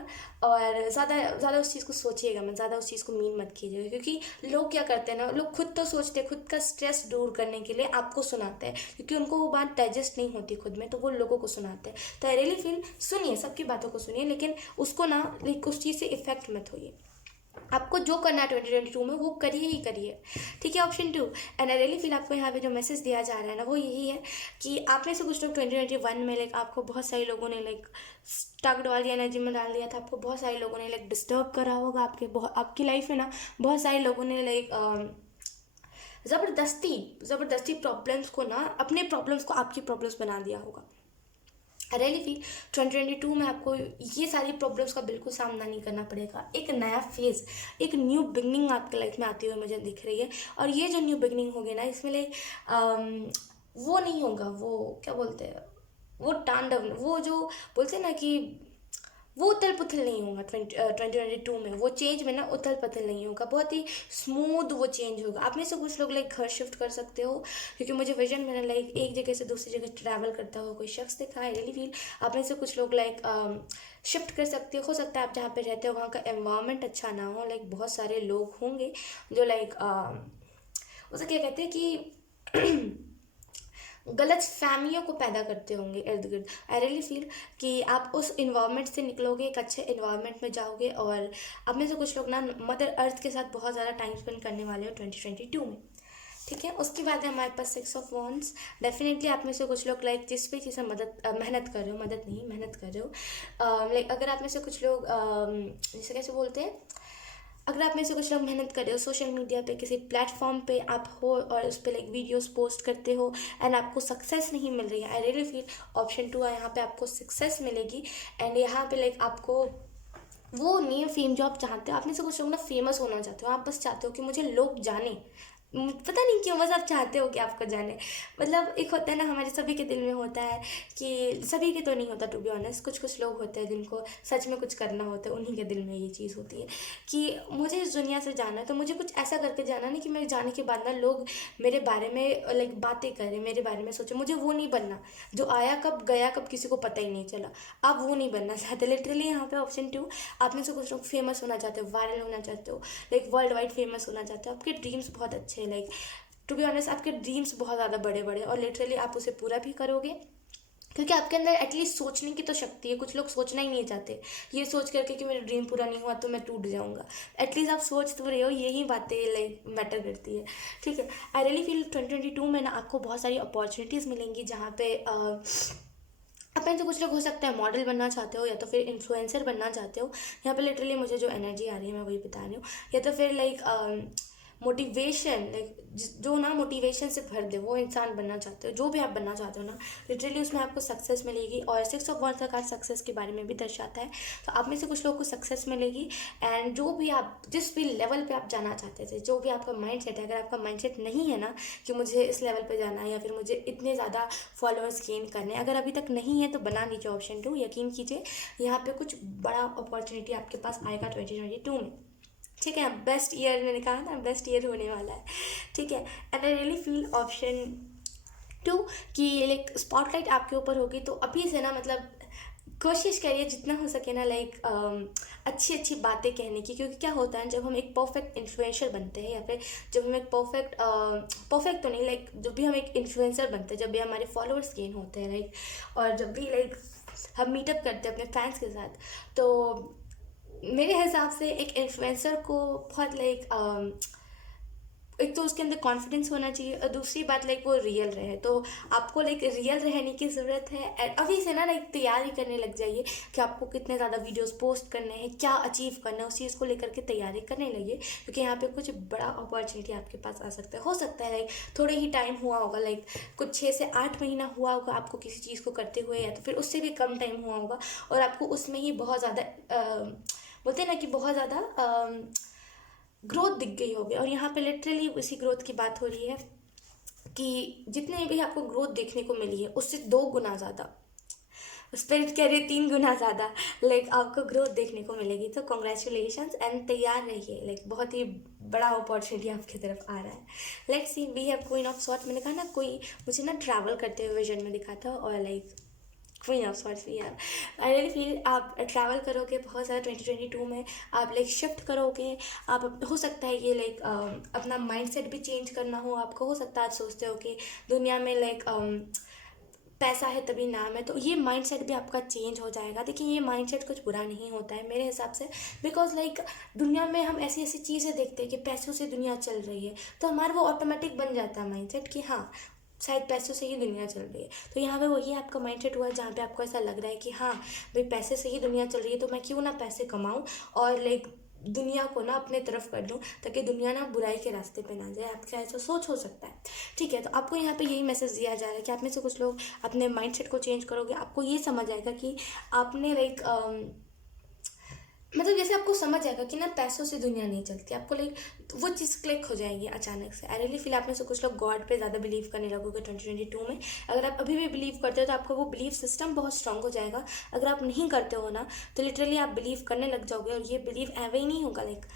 और ज़्यादा ज़्यादा उस चीज़ को सोचिएगा मत, ज़्यादा उस चीज़ को मीन मत कीजिएगा। क्योंकि लोग क्या करते हैं ना, लोग खुद तो सोचते हैं, खुद का स्ट्रेस दूर करने के लिए आपको सुनाते हैं, क्योंकि उनको वो बात डाइजेस्ट नहीं होती खुद में, तो वो लोगों को सुनाते हैं। तो आई रियली फील सुनिए, सबकी बातों को सुनिए, लेकिन उसको ना लाइक उस चीज़ से इफेक्ट मत होइए। आपको जो करना है 2022 में वो करिए ही करिए, ठीक है। Option 2, and I really feel आपको यहाँ पे जो मैसेज दिया जा रहा है ना वो यही है कि आप में से कुछ लोग 2021 में लाइक आपको बहुत सारे लोगों ने लाइक स्टक्ड वाली एनर्जी में डाल दिया था, आपको बहुत सारे लोगों ने लाइक डिस्टर्ब करा होगा, आपकी लाइफ में ना बहुत सारे लोगों ने लाइक ज़बरदस्ती प्रॉब्लम्स को ना, अपने प्रॉब्लम्स को आपकी प्रॉब्लम्स बना दिया होगा। रियली फील 2022 में आपको ये सारी प्रॉब्लम्स का बिल्कुल सामना नहीं करना पड़ेगा। एक नया फेज़, एक न्यू बिगनिंग आपके लाइफ में आती हुई मुझे दिख रही है, और ये जो न्यू बिगनिंग होगी ना, इसमें लाइक वो नहीं होगा, वो क्या बोलते हैं, वो तांडव, वो जो बोलते हैं ना कि वो उथल पुथल नहीं होगा 2022 में, वो चेंज में ना उथल पुथल नहीं होगा, बहुत ही स्मूथ वो चेंज होगा। आप में से कुछ लोग लाइक घर शिफ्ट कर सकते हो, क्योंकि मुझे विजन में ना लाइक एक जगह से दूसरी जगह ट्रैवल करता हो कोई शख्स दिखा है। रियली फील आप में से कुछ लोग लाइक शिफ्ट कर सकते हो सकता है आप जहाँ पे रहते हो वहाँ का एनवायरनमेंट अच्छा ना हो, लाइक बहुत सारे लोग होंगे जो लाइक उसे क्या कहते हैं कि गलत फहमियों को पैदा करते होंगे इर्द गिर्द। आई रियली फील कि आप उस इन्वायरमेंट से निकलोगे, एक अच्छे इन्वायरमेंट में जाओगे, और अब में से कुछ लोग ना मदर अर्थ के साथ बहुत ज़्यादा टाइम स्पेंड करने वाले हो 2022 में, ठीक है। उसके बाद है हमारे पास 6 ऑफ वॉन्ड्स। डेफिनेटली आप में से कुछ लोग लाइक जिस भी चीज़ से मेहनत कर रहे हो, मदद नहीं मेहनत कर रहे हो, लाइक अगर आप में से कुछ लोग जैसे कैसे बोलते हैं, अगर आप में से कुछ लोग मेहनत कर रहे हो, सोशल मीडिया पे किसी प्लेटफॉर्म पे आप हो और उस पर लाइक वीडियोस पोस्ट करते हो एंड आपको सक्सेस नहीं मिल रही है, आई रियली फील ऑप्शन 2 है, यहाँ पे आपको सक्सेस मिलेगी। एंड यहाँ पे लाइक आपको वो नेम फेम जो आप चाहते हो, आप में से कुछ लोग ना फेमस होना चाहते हो, आप बस चाहते हो कि मुझे लोग जाने, पता नहीं क्यों बस आप चाहते हो कि आपको जाने। मतलब एक होता है ना, हमारे सभी के दिल में होता है कि सभी के तो नहीं होता टू बी ऑनेस्ट, कुछ कुछ लोग होते हैं जिनको सच में कुछ करना होता है, उन्हीं के दिल में ये चीज़ होती है कि मुझे इस दुनिया से जाना है, तो मुझे कुछ ऐसा करके जाना नहीं कि मेरे जाने के बाद ना लोग मेरे बारे में लाइक बातें करें, मेरे बारे में सोचें। मुझे वो नहीं बनना जो आया कब गया कब किसी को पता ही नहीं चला, आप वो नहीं बनना चाहते। लिटरली यहाँ पे ऑप्शन 2, आप में से कुछ लोग फेमस होना चाहते हो, वायरल होना चाहते हो, लाइक वर्ल्ड वाइड फेमस होना चाहते हो, आपके ड्रीम्स बहुत अच्छे हैं, लाइक टू बी ऑनेस्ट आपके ड्रीम्स बहुत ज़्यादा बड़े बड़े, और लिटरली आप उसे पूरा भी करोगे, क्योंकि आपके अंदर एटलीस्ट सोचने की तो शक्ति है। कुछ लोग सोचना ही नहीं चाहते, ये सोच करके कि मेरा ड्रीम पूरा नहीं हुआ तो मैं टूट जाऊंगा। एटलीस्ट आप सोच तो रहे हो, यही बातें लाइक मैटर करती है, ठीक है। आई रियली फील 2022 में ना आपको बहुत सारी अपॉर्चुनिटीज़ मिलेंगी, जहाँ पे आप में से कुछ लोग हो सकता है मॉडल बनना चाहते हो, या तो फिर इन्फ्लुएंसर बनना चाहते हो। यहाँ पे लिटरली मुझे जो एनर्जी आ रही है मैं वही बता रही हूँ। या तो फिर लाइक मोटिवेशन, लाइक जो ना मोटिवेशन से भर दे वो इंसान बनना चाहते हो, जो भी आप बनना चाहते हो ना, लिटरली उसमें आपको सक्सेस मिलेगी। और 6 ऑफ वॉन्ड्स का कार्ड सक्सेस के बारे में भी दर्शाता है, तो आप में से कुछ लोगों को सक्सेस मिलेगी। एंड जो भी आप जिस भी लेवल पे आप जाना चाहते थे, जो भी आपका माइंड सेट है, अगर आपका माइंड सेट नहीं है ना कि मुझे इस लेवल पे जाना है या फिर मुझे इतने ज़्यादा फॉलोअर्स गेन करने, अगर अभी तक नहीं है तो बना लीजिए ऑप्शन 2। यकीन कीजिए यहाँ पे कुछ बड़ा अपॉर्चुनिटी आपके पास आएगा 2022 में। ठीक है, बेस्ट ईयर मैंने कहा ना, बेस्ट ईयर होने वाला है, ठीक है। And I really feel option two कि लाइक स्पॉटलाइट आपके ऊपर होगी, तो अभी से ना मतलब कोशिश करिए जितना हो सके ना, लाइक अच्छी अच्छी बातें कहने की, क्योंकि क्या होता है जब हम एक परफेक्ट इन्फ्लुएंसर बनते हैं, या फिर जब हम एक परफेक्ट परफेक्ट तो नहीं, लाइक जब भी हम एक इन्फ्लुएंसर बनते हैं, जब भी हमारे फॉलोअर्स गेन होते हैं, राइट, और जब भी लाइक हम मीटअप करते हैं अपने फैंस के साथ, तो मेरे हिसाब से एक इन्फ्लुएंसर को बहुत लाइक एक तो उसके अंदर कॉन्फिडेंस होना चाहिए, और दूसरी बात लाइक वो रियल रहे, तो आपको लाइक रियल रहने की ज़रूरत है। एंड अभी से ना लाइक तैयारी करने लग जाइए कि आपको कितने ज़्यादा वीडियोस पोस्ट करने हैं, क्या अचीव करना है, उस चीज़ को लेकर के तैयारी करने लगिए, क्योंकि यहाँ पे कुछ बड़ा अपॉर्चुनिटी आपके पास आ सकता है। हो सकता है लाइक थोड़े ही टाइम हुआ होगा, लाइक कुछ 6 से 8 महीना हुआ होगा आपको किसी चीज़ को करते हुए, या तो फिर उससे भी कम टाइम हुआ होगा, और आपको उसमें ही बहुत ज़्यादा बोलते हैं ना कि बहुत ज़्यादा ग्रोथ दिख गई होगी। और यहाँ पे लिटरली उसी ग्रोथ की बात हो रही है कि जितने भी आपको ग्रोथ देखने को मिली है उससे 2 गुना ज़्यादा, स्पिरिट कह रही है 3 गुना ज़्यादा लाइक आपको ग्रोथ देखने को मिलेगी। तो कॉन्ग्रेचुलेशंस, एंड तैयार रहिए, लाइक बहुत ही बड़ा अपॉर्चुनिटी आपकी तरफ आ रहा है। Let's see, we have queen of swords. मैंने कहा ना, कोई मुझे ना ट्रैवल करते हुए विजन में दिखा था, और लाइक क्वीन ऑफ सॉर्ट्स भी यार, आई रियली फील आप ट्रैवल करोगे बहुत ज़्यादा 2022 में, आप लाइक शिफ्ट करोगे, आप हो सकता है ये लाइक अपना माइंडसेट भी चेंज करना हो आपको, हो सकता है आप सोचते हो कि दुनिया में लाइक पैसा है तभी नाम है, तो ये माइंडसेट भी आपका चेंज हो जाएगा। देखिए, ये माइंडसेट कुछ बुरा नहीं होता है मेरे हिसाब से, बिकॉज लाइक दुनिया में हम ऐसी ऐसी चीज़ें देखते हैं कि पैसों से दुनिया चल रही है, तो हमारा वो ऑटोमेटिक बन जाता है माइंडसेट कि हाँ शायद पैसों से ही दुनिया चल रही है। तो यहाँ पे वही आपका माइंडसेट हुआ जहाँ पे आपको ऐसा लग रहा है कि हाँ भाई पैसे से ही दुनिया चल रही है, तो मैं क्यों ना पैसे कमाऊँ और लाइक दुनिया को ना अपने तरफ कर लूँ, ताकि दुनिया ना बुराई के रास्ते पे ना जाए। आपका ऐसा सोच हो सकता है, ठीक है। तो आपको यहाँ पे यही मैसेज दिया जा रहा है कि आप में से कुछ लोग अपने माइंडसेट को चेंज करोगे, आपको ये समझ आएगा कि आपने लाइक मतलब जैसे आपको समझ आएगा कि ना पैसों से दुनिया नहीं चलती, आपको लाइक वो चीज़ क्लिक हो जाएगी अचानक से। आई रियली फील आप में से कुछ लोग गॉड पे ज़्यादा बिलीव करने लगोगे 2022 में। अगर आप अभी भी बिलीव करते हो तो आपका वो बिलीव सिस्टम बहुत स्ट्रांग हो जाएगा। अगर आप नहीं करते हो ना तो लिटरली आप बिलीव करने लग जाओगे, और ये बिलीव ऐवे ही नहीं होगा लाइक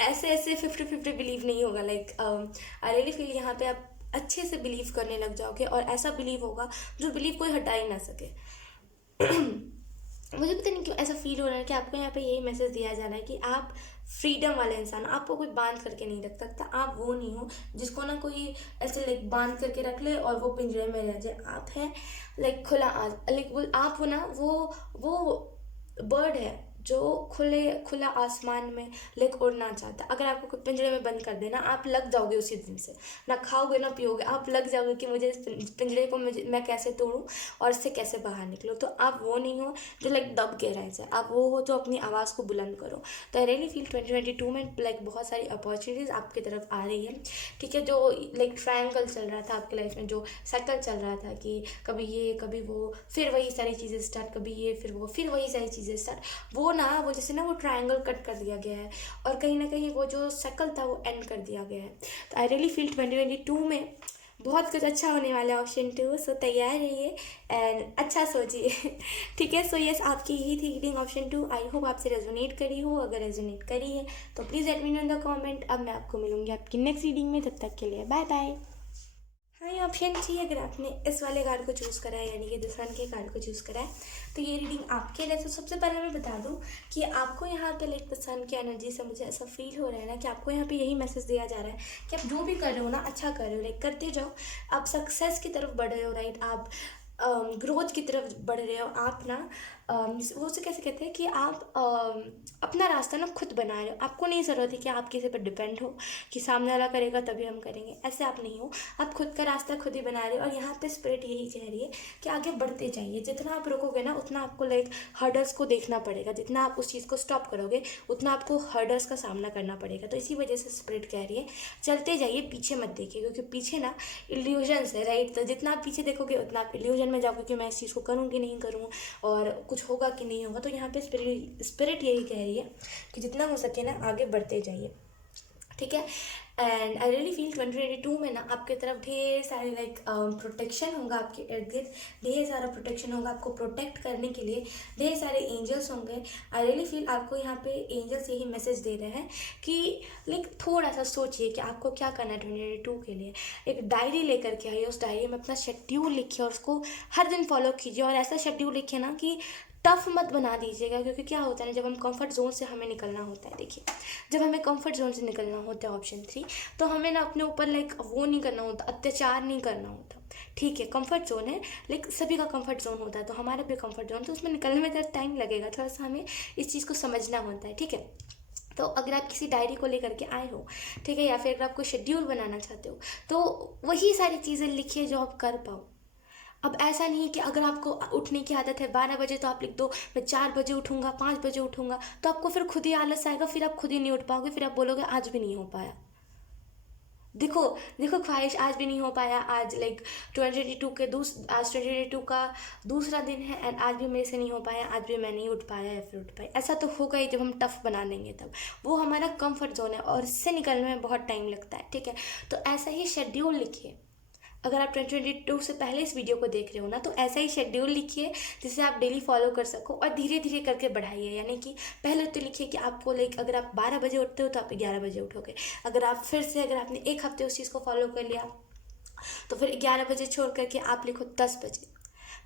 ऐसे ऐसे 50-50 बिलीव नहीं होगा। लाइक आई रियली फील यहाँ पे आप अच्छे से बिलीव करने लग जाओगे, और ऐसा बिलीव होगा जो बिलीव कोई हटा ही ना सके। मुझे पता नहीं क्यों ऐसा फील हो रहा है कि आपको यहाँ पे यही मैसेज दिया जा रहा है कि आप फ्रीडम वाले इंसान, आपको कोई बांध करके नहीं रख सकता। आप वो नहीं हो जिसको ना कोई ऐसे लाइक बांध करके रख ले और वो पिंजरे में रह जाए। आप है लाइक खुला लाइक वो आप हो ना, वो बर्ड है जो खुला आसमान में लाइक उड़ना चाहता है। अगर आपको कोई पिंजरे में बंद कर देना, आप लग जाओगे उसी दिन से, ना खाओगे ना पियोगे, आप लग जाओगे कि मुझे इस पिंजरे को मैं कैसे तोड़ूं और इससे कैसे बाहर निकलूं। तो आप वो नहीं हो जो लाइक दब के रह जाए, आप वो हो जो अपनी आवाज़ को बुलंद करो। तो आई रियली फील 2022 में लाइक बहुत सारी अपॉर्चुनिटीज़ आपकी तरफ आ रही है, ठीक है। जो लाइक ट्रायंगल चल रहा था आपकी लाइफ में, जो सर्कल चल रहा था कि कभी ये कभी वो, फिर वही सारी चीज़ें स्टार्ट, कभी ये फिर वो, फिर वही सारी चीज़ें स्टार्ट, वो जैसे ना वो ट्रायंगल कट कर दिया गया है, और कहीं ना कहीं वो जो सर्कल था वो एंड कर दिया गया है। तो आई रियली फील 2022 में बहुत कुछ अच्छा होने वाला है ऑप्शन 2। सो तैयार रहिए एंड अच्छा सोचिए। ठीक है, सो यस, आपकी यही थी रीडिंग ऑप्शन 2। आई होप आपसे रेजोनेट करी हो। अगर रेजोनेट करी है तो please let me no in the comment. अब मैं आपको मिलूंगी आपकी नेक्स्ट रीडिंग में, तब तक के लिए बाय बाय। हाँ, ये ऑप्शन थी। अगर आपने इस वाले कार्ड को चूज़ करा है, यानी कि द सन के कार्ड को चूज़ करा है, तो ये रीडिंग आपके लिए। तो सबसे पहले मैं बता दूं कि आपको यहाँ पे लाइक द सन की एनर्जी से मुझे ऐसा फील हो रहा है ना कि आपको यहाँ पे यही मैसेज दिया जा रहा है कि आप जो भी कर रहे हो ना, अच्छा कर रहे हो, लाइक करते जाओ। आप सक्सेस की तरफ बढ़ रहे हो, राइट, आप ग्रोथ की तरफ बढ़ रहे हो। आप ना वो उसे कैसे कहते हैं कि आप अपना रास्ता ना खुद बना रहे हो। आपको नहीं ज़रूरत है कि आप किसी पर डिपेंड हो कि सामने वाला करेगा तभी हम करेंगे, ऐसे आप नहीं हो। आप खुद का रास्ता खुद ही बना रहे हो, और यहाँ पे स्पिरिट यही कह रही है कि आगे बढ़ते जाइए। जितना आप रुकोगे ना उतना आपको लाइक हर्डल्स को देखना पड़ेगा, जितना आप उस चीज़ को स्टॉप करोगे उतना आपको हर्डल्स का सामना करना पड़ेगा। तो इसी वजह से स्पिरिट कह रही है चलते जाइए, पीछे मत देखिए, क्योंकि पीछे ना इल्यूजन्स है, राइट। तो जितना आप पीछे देखोगे उतना आप इल्यूजन में जाओगे कि मैं इस चीज़ को करूँ कि नहीं करूँ, और कुछ होगा कि नहीं होगा। तो यहाँ पे स्पिरिट यही कह रही है कि जितना हो सके ना आगे बढ़ते जाइए, ठीक है। एंड आई रियली फील 2022 में ना आपके तरफ ढेर सारे लाइक प्रोटेक्शन होगा, आपके इर्द गिर्द ढेर सारा प्रोटेक्शन होगा आपको प्रोटेक्ट करने के लिए, ढेर सारे एंजल्स होंगे। आई रियली फील आपको यहाँ पे एंजल्स यही मैसेज दे रहे हैं कि लाइक थोड़ा सा सोचिए कि आपको क्या करना है 2022 के लिए। एक डायरी लेकर के आइए, उस डायरी में अपना शेड्यूल लिखिए और उसको हर दिन फॉलो कीजिए, और ऐसा शेड्यूल लिखिए ना कि टफ मत बना दीजिएगा, क्योंकि क्या होता है ना, जब हम कंफर्ट जोन से हमें निकलना होता है, देखिए जब हमें कंफर्ट जोन से निकलना होता है ऑप्शन 3, तो हमें ना अपने ऊपर लाइक वो नहीं करना होता, अत्याचार नहीं करना होता। ठीक है, कंफर्ट जोन है, लाइक सभी का कंफर्ट जोन होता है, तो हमारा भी कंफर्ट जोन, तो उसमें निकलने में थोड़ा टाइम लगेगा, थोड़ा सा हमें इस चीज़ को समझना होता है। ठीक है, तो अगर आप किसी डायरी को लेकर के आए हो, ठीक है, या फिर अगर आप कोई शेड्यूल बनाना चाहते हो, तो वही सारी चीज़ें लिखिए जो आप कर पाओ। अब ऐसा नहीं कि अगर आपको उठने की आदत है 12 बजे, तो आप लिख दो मैं 4 बजे उठूंगा, 5 बजे उठूंगा, तो आपको फिर खुद ही आलस आएगा, फिर आप खुद ही नहीं उठ पाओगे, फिर आप बोलोगे आज भी नहीं हो पाया। देखो देखो, ख्वाहिश आज भी नहीं हो पाया, आज लाइक 2022 के आज 2022 का दूसरा दिन है, एंड आज भी मेरे से नहीं हो पाया, आज भी मैं नहीं उठ पाया या फिर उठ पाई। ऐसा तो होगा ही जब हम टफ बना लेंगे, तब वो हमारा कंफर्ट जोन है और इससे निकलने में बहुत टाइम लगता है। ठीक है, तो ऐसा ही शेड्यूल लिखिए। अगर आप 2022 से पहले इस वीडियो को देख रहे हो ना, तो ऐसा ही शेड्यूल लिखिए जिसे आप डेली फॉलो कर सको, और धीरे धीरे करके बढ़ाइए। यानी कि पहले तो लिखिए कि आपको लाइक अगर आप 12 बजे उठते हो तो आप 11 बजे उठोगे। अगर आप फिर से अगर आपने एक हफ्ते उस चीज़ को फॉलो कर लिया, तो फिर 11 बजे छोड़ करके आप लिखो 10 बजे,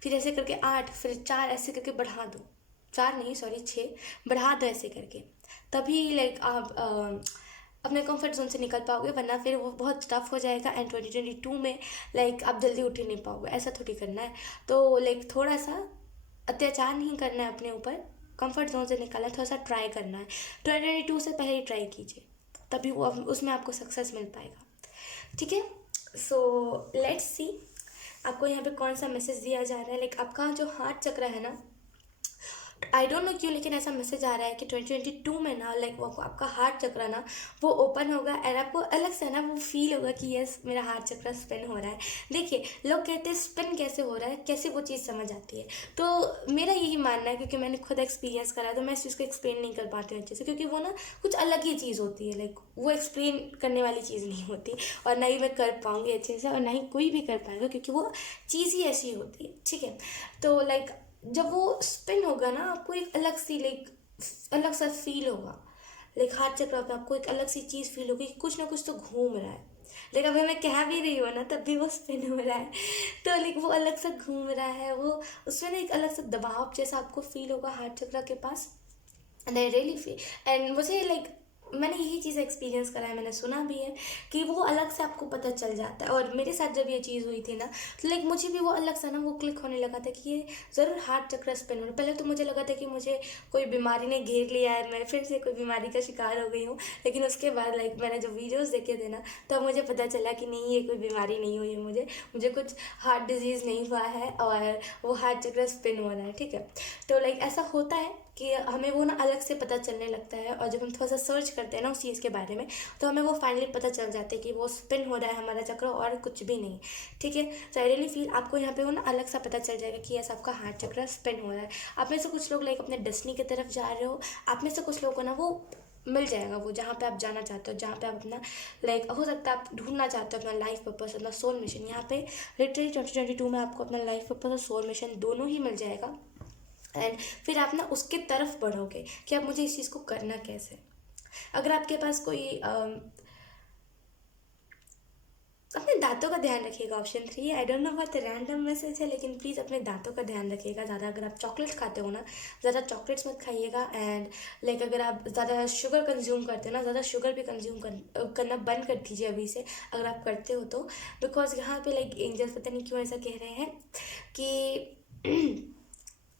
फिर ऐसे करके 8, फिर 4, ऐसे करके बढ़ा दो, 4 नहीं सॉरी 6 बढ़ा दो, ऐसे करके तभी लाइक आप अपने कंफर्ट जोन से निकल पाओगे, वरना फिर वो बहुत टफ हो जाएगा, एंड 2022 में लाइक आप जल्दी उठ ही नहीं पाओगे। ऐसा थोड़ी करना है, तो लाइक थोड़ा सा अत्याचार नहीं करना है अपने ऊपर, कंफर्ट जोन से निकालना है, थोड़ा सा ट्राई करना है। 2022 से पहले ही ट्राई कीजिए, तभी वो उसमें आपको सक्सेस मिल पाएगा। ठीक है, सो लेट्स सी आपको यहाँ पे कौन सा मैसेज दिया जा रहा है। लाइक आपका जो हार्ट चक्र है ना, आई डोंट नो क्यों, लेकिन ऐसा मैसेज आ रहा है कि 2022 में ना लाइक वो आपका हार्ट चक्र ना वो ओपन होगा, और आपको अलग से ना वो फील होगा कि यस मेरा हार्ट चक्र स्पिन हो रहा है। देखिए लोग कहते हैं स्पिन कैसे हो रहा है, कैसे वो चीज़ समझ आती है, तो मेरा यही मानना है, क्योंकि मैंने खुद एक्सपीरियंस करा है, तो मैं इस चीज़ को एक्सप्लेन नहीं कर पाती हूँ अच्छे से, क्योंकि वो ना कुछ अलग ही चीज़ होती है, लाइक वो एक्सप्लेन करने वाली चीज़ नहीं होती, और ना ही मैं कर पाऊँगी अच्छे से, और ना ही कोई भी कर पाएगा, क्योंकि वो चीज़ ही ऐसी होती है। ठीक है, तो लाइक जब वो स्पिन होगा ना, आपको एक अलग सी लाइक अलग सा फील होगा, लाइक हाथ चक्र पे आपको एक अलग सी चीज़ फील होगी कि कुछ ना कुछ तो घूम रहा है। लेकिन अभी मैं कह भी रही हूँ ना, तब भी वो स्पिन हो रहा है, तो लाइक वो अलग सा घूम रहा है, वो उसमें ना एक अलग सा दबाव जैसा आपको फील होगा हाथ चक्र के पास। And I really feel, and मुझे लाइक मैंने यही चीज़ एक्सपीरियंस करा है, मैंने सुना भी है कि वो अलग से आपको पता चल जाता है। और मेरे साथ जब ये चीज़ हुई थी ना, तो लाइक मुझे भी वो अलग सा ना वो क्लिक होने लगा था कि ये ज़रूर हार्ट चक्र स्पिन हो रहा है। पहले तो मुझे लगा था कि मुझे कोई बीमारी ने घेर लिया है, मैं फिर से कोई बीमारी का शिकार हो गई हूँ, लेकिन उसके बाद लाइक मैंने जो वीडियोज़ देखे थे ना, तब मुझे पता चला कि नहीं, ये कोई बीमारी नहीं हुई है, मुझे कुछ हार्ट डिजीज़ नहीं हुआ है, और वो हार्ट चक्र स्पिन हो रहा है। ठीक है, तो लाइक ऐसा होता है कि हमें वो ना अलग से पता चलने लगता है, और जब हम थोड़ा सा सर्च करते हैं ना उस चीज़ के बारे में, तो हमें वो फाइनली पता चल जाता है कि वो स्पिन हो रहा है हमारा चक्र, और कुछ भी नहीं। ठीक है, तो आई रियली फील आपको यहाँ पे वो ना अलग सा पता चल जाएगा कि यस आपका हार्ट चक्र स्पिन हो रहा है। आप में से कुछ लोग लाइक अपने डेस्टिनी की तरफ जा रहे हो, आप में से कुछ लोगों को ना वो मिल जाएगा, वो जहाँ पे आप जाना चाहते हो, जहाँ पे आप अपना लाइक हो सकता है आप ढूंढना चाहते हो अपना लाइफ पर्पस, अपना सोल मिशन। यहाँ पे लिटरली 2022 में आपको अपना लाइफ पर्पस और सोल मिशन दोनों ही मिल जाएगा, एंड फिर आप ना उसके तरफ बढ़ोगे कि अब मुझे इस चीज़ को करना कैसे। अगर आपके पास कोई अपने दांतों का ध्यान रखिएगा, ऑप्शन 3, आई डोंट नो बहुत रैंडम मैसेज है, लेकिन प्लीज़ अपने दांतों का ध्यान रखिएगा ज़्यादा। अगर आप चॉकलेट्स खाते हो ना, ज़्यादा चॉकलेट्स मत खाइएगा, एंड लाइक अगर आप ज़्यादा शुगर कंज्यूम करते हो ना, ज़्यादा शुगर भी कंज्यूम करना बंद कर दीजिए अभी से, अगर आप करते हो तो। बिकॉज यहाँ पे लाइक एंजल्स पता नहीं क्यों ऐसा कह रहे हैं कि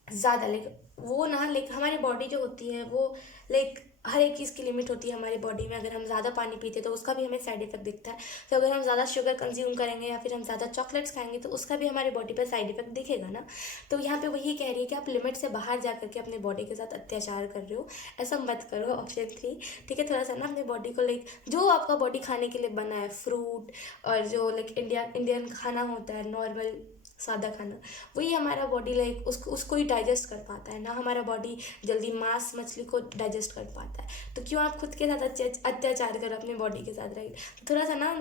ज़्यादा लाइक वो ना लाइक हमारी बॉडी जो होती है वो लाइक हर एक चीज़ की लिमिट होती है हमारी बॉडी में। अगर हम ज़्यादा पानी पीते तो उसका भी हमें साइड इफेक्ट दिखता है, तो अगर हम ज़्यादा शुगर कंज्यूम करेंगे या फिर हम ज़्यादा चॉकलेट्स खाएंगे तो उसका भी हमारी बॉडी पर साइड इफेक्ट दिखेगा ना। तो यहाँ पे वही कह रही है कि आप लिमिट से बाहर जा करके अपने बॉडी के साथ अत्याचार कर रहे हो, ऐसा मत करो, ऑप्शन 3। ठीक है, थोड़ा सा ना अपनी बॉडी को लाइक जो आपका बॉडी खाने के लिए बना है, फ्रूट और जो लाइक इंडियन खाना होता है नॉर्मल, सादा खाना, वही हमारा बॉडी लाइक उसको ही डाइजेस्ट कर पाता है ना, हमारा बॉडी जल्दी मांस मछली को डाइजेस्ट कर पाता है। तो क्यों आप खुद के साथ अत्याचार करो अपने बॉडी के साथ, राइट। तो थोड़ा सा ना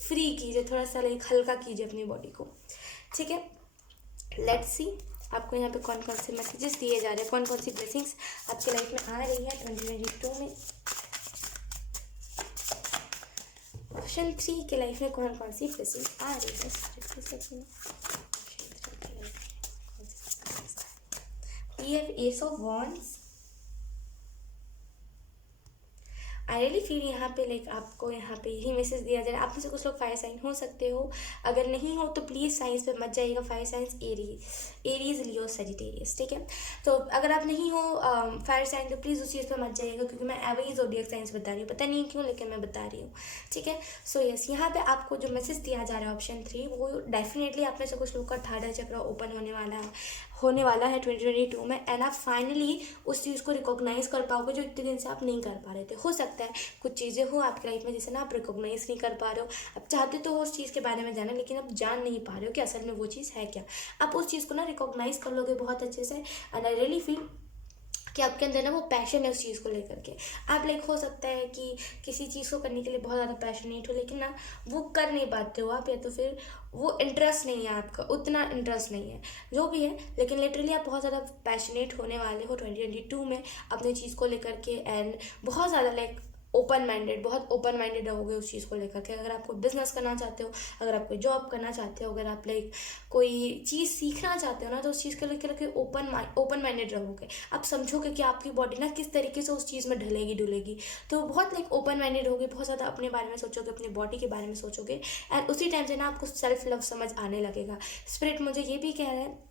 फ्री कीजिए, थोड़ा सा लाइक हल्का कीजिए अपनी बॉडी को, ठीक है। लेट्स सी आपको यहाँ पे कौन कौन से मैसेजेस दिए जा रहे हैं, कौन कौन सी ब्लेसिंग्स आपके लाइफ में आ रही है 2022 में। ऑप्शन 3 के लाइफ में कौन कौन सी ब्लेसिंग्स आ रही है। We have Ace of Wands. I really feel यहाँ पे लाइक आपको यहाँ पे यही मैसेज दिया जा रहा है। आप में से कुछ लोग फायर साइन हो सकते हो, अगर नहीं हो तो प्लीज़ साइंस पे मत जाइएगा। Fire science Aries Leo Sagittarius, ठीक है। तो अगर आप नहीं हो फायर साइन तो प्लीज़ उस चीज़ पे मत जाइएगा, क्योंकि मैं एवरी ज़ोडिएक साइंस बता रही हूँ, पता नहीं क्यों लेकिन मैं बता रही हूँ, ठीक है। सो यस, यहाँ पे आपको जो मैसेज दिया जा रहा है ऑप्शन 3, वो डेफिनेटली आप में से कुछ लोग का थर्ड चक्र ओपन होने वाला है 2022 में। एंड आप फाइनली उस चीज़ को रिकॉग्नाइज कर पाओगे जो इतने दिन से आप नहीं कर पा रहे थे। हो सकता है कुछ चीज़ें हो आपकी लाइफ में जिसे ना आप रिकॉग्नाइज नहीं कर पा रहे हो, आप चाहते तो हो उस चीज़ के बारे में जाना, लेकिन आप जान नहीं पा रहे हो कि असल में वो चीज़ है क्या। आप उस चीज़ को ना रिकॉग्नाइज कर लोगे बहुत अच्छे से। एंड आई रियली फील कि आपके अंदर ना वो पैशन है उस चीज़ को लेकर के। आप लाइक हो सकता है कि किसी चीज़ को करने के लिए बहुत ज़्यादा पैशनेट हो, लेकिन ना वो कर नहीं पाते हो आप, या तो फिर वो इंटरेस्ट नहीं है आपका, उतना इंटरेस्ट नहीं है, जो भी है। लेकिन लिटरली आप बहुत ज़्यादा पैशनेट होने वाले हो 2022 में अपने चीज़ को लेकर के। एंड बहुत ज़्यादा लाइक बहुत ओपन माइंडेड रहोगे उस चीज़ को लेकर के। अगर आप कोई बिजनेस करना चाहते हो, अगर आप कोई जॉब करना चाहते हो, अगर आप लाइक कोई चीज़ सीखना चाहते हो ना, तो उस चीज़ को लेकर के ओपन माइंडेड रहोगे। आप समझोगे कि आपकी बॉडी ना किस तरीके से उस चीज़ में ढलेगी। तो बहुत लाइक ओपन माइंडेड होगे, बहुत ज़्यादा अपने बारे में सोचोगे, अपनी बॉडी के बारे में सोचोगे। एंड उसी टाइम से ना आपको सेल्फ लव समझ आने लगेगा। स्पिरिट मुझे ये भी कह रहा है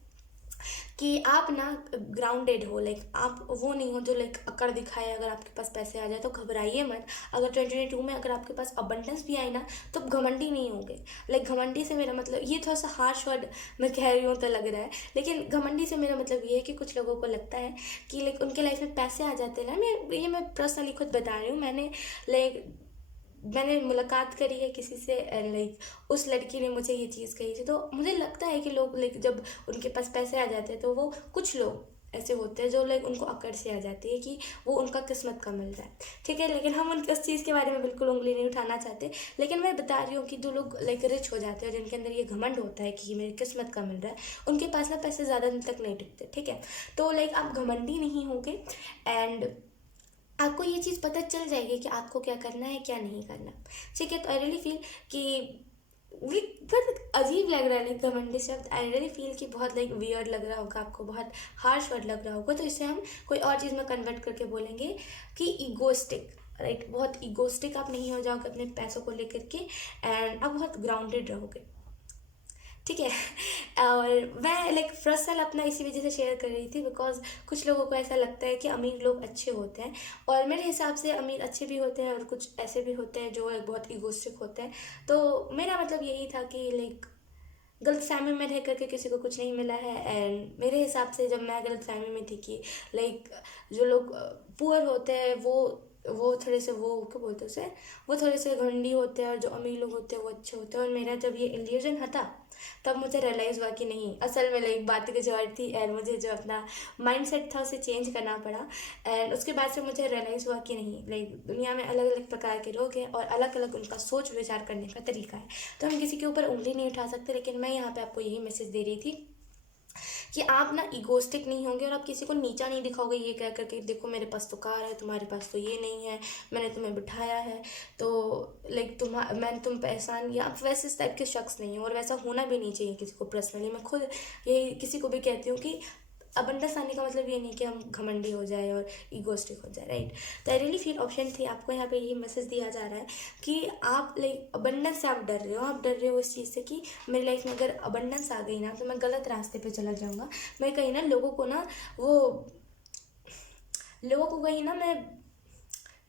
कि आप ना ग्राउंडेड हो, लाइक आप वो नहीं हो जो लाइक अकड़ दिखाए। अगर आपके पास पैसे आ जाए तो घबराइए मत। अगर 2022 में अगर आपके पास अबंडेंस भी आए ना, तो घमंडी नहीं होंगे। लाइक घमंडी से मेरा मतलब, ये थोड़ा सा हार्श वर्ड मैं कह रही हूँ तो लग रहा है, लेकिन घमंडी से मेरा मतलब ये है कि कुछ लोगों को लगता है कि लाइक उनके लाइफ में पैसे आ जाते हैं ना। मैं पर्सनली खुद बता रही हूँ, मैंने मुलाकात करी है किसी से, लाइक उस लड़की ने मुझे ये चीज़ कही थी। तो मुझे लगता है कि लोग लाइक जब उनके पास पैसे आ जाते हैं तो वो कुछ लोग ऐसे होते हैं जो लाइक उनको अकड़ से आ जाती है कि वो उनका किस्मत का मिल रहा है, ठीक है। लेकिन हम उस चीज़ के बारे में बिल्कुल उंगली नहीं उठाना चाहते। लेकिन मैं बता रही हूँ कि जो लोग लाइक रिच हो जाते हैं, जिनके अंदर ये घमंड होता है कि मेरी किस्मत का मिल रहा है, उनके पास ना पैसे ज़्यादा दिन तक नहीं टिकते, ठीक है। तो लाइक आप घमंडी नहीं होंगे। एंड आपको ये चीज़ पता चल जाएगी कि आपको क्या करना है क्या नहीं करना, ठीक है। तो आई रियली फील कि बहुत अजीब लग रहा है लाइक घमंडी शब्द। आई रियली फील कि बहुत लाइक वियर्ड लग रहा होगा आपको, बहुत हार्श वर्ड लग रहा होगा। तो इसे हम कोई और चीज़ में कन्वर्ट करके बोलेंगे कि ईगोस्टिक, राइट। बहुत ईगोस्टिक आप नहीं हो जाओगे अपने पैसों को लेकर के। एंड आप बहुत ग्राउंडेड रहोगे, ठीक है। और मैं लाइक पर्सनल अपना इसी वजह से शेयर कर रही थी, बिकॉज कुछ लोगों को ऐसा लगता है कि अमीर लोग अच्छे होते हैं, और मेरे हिसाब से अमीर अच्छे भी होते हैं और कुछ ऐसे भी होते हैं जो एक बहुत ईगोस्टिक होते हैं। तो मेरा मतलब यही था कि लाइक गलतफहमी में रह करके किसी को कुछ नहीं मिला है। एंड मेरे हिसाब से जब मैं गलतफहमी में थी कि लाइक जो लोग पुअर होते हैं वो थोड़े से, वो क्या बोलते हैं उसे, वो थोड़े से घमंडी होते हैं, और जो अमीर लोग होते हैं वो अच्छे होते हैं। और मेरा जब ये इल्यूजन हटा तब मुझे रियलाइज़ हुआ कि नहीं, असल में लाइक बात की जरूरत थी। एंड मुझे जो अपना माइंड सेट था उसे चेंज करना पड़ा। एंड उसके बाद से मुझे रियलाइज़ हुआ कि नहीं, लाइक दुनिया में अलग अलग प्रकार के लोग हैं और अलग अलग उनका सोच विचार करने का तरीका है। तो हम किसी के ऊपर उंगली नहीं उठा सकते। लेकिन मैं यहाँ पे आपको यही मैसेज दे रही थी कि आप ना ईगोस्टिक नहीं होंगे, और आप किसी को नीचा नहीं दिखाओगे ये कह करके देखो मेरे पास तो कार है, तुम्हारे पास तो ये नहीं है, मैंने तुम्हें बिठाया है तो लाइक तुम पे एहसान, या आप वैसे इस टाइप के शख्स नहीं हो। और वैसा होना भी नहीं चाहिए किसी को। पर्सनली मैं खुद यही किसी को भी कहती हूँ कि अबंडस आने का मतलब ये नहीं कि हम घमंडी हो जाए और ईगोस्टिक हो जाए, राइट। तो आई रियली फील ऑप्शन 3 आपको यहाँ पे यही मैसेज दिया जा रहा है कि आप लाइक अबंडेंस से आप डर रहे हो। आप डर रहे हो इस चीज़ से कि मेरी लाइफ में अगर अबंडेंस आ गई ना तो मैं गलत रास्ते पे चला जाऊँगा। मैं कहीं ना लोगों को कहीं ना मैं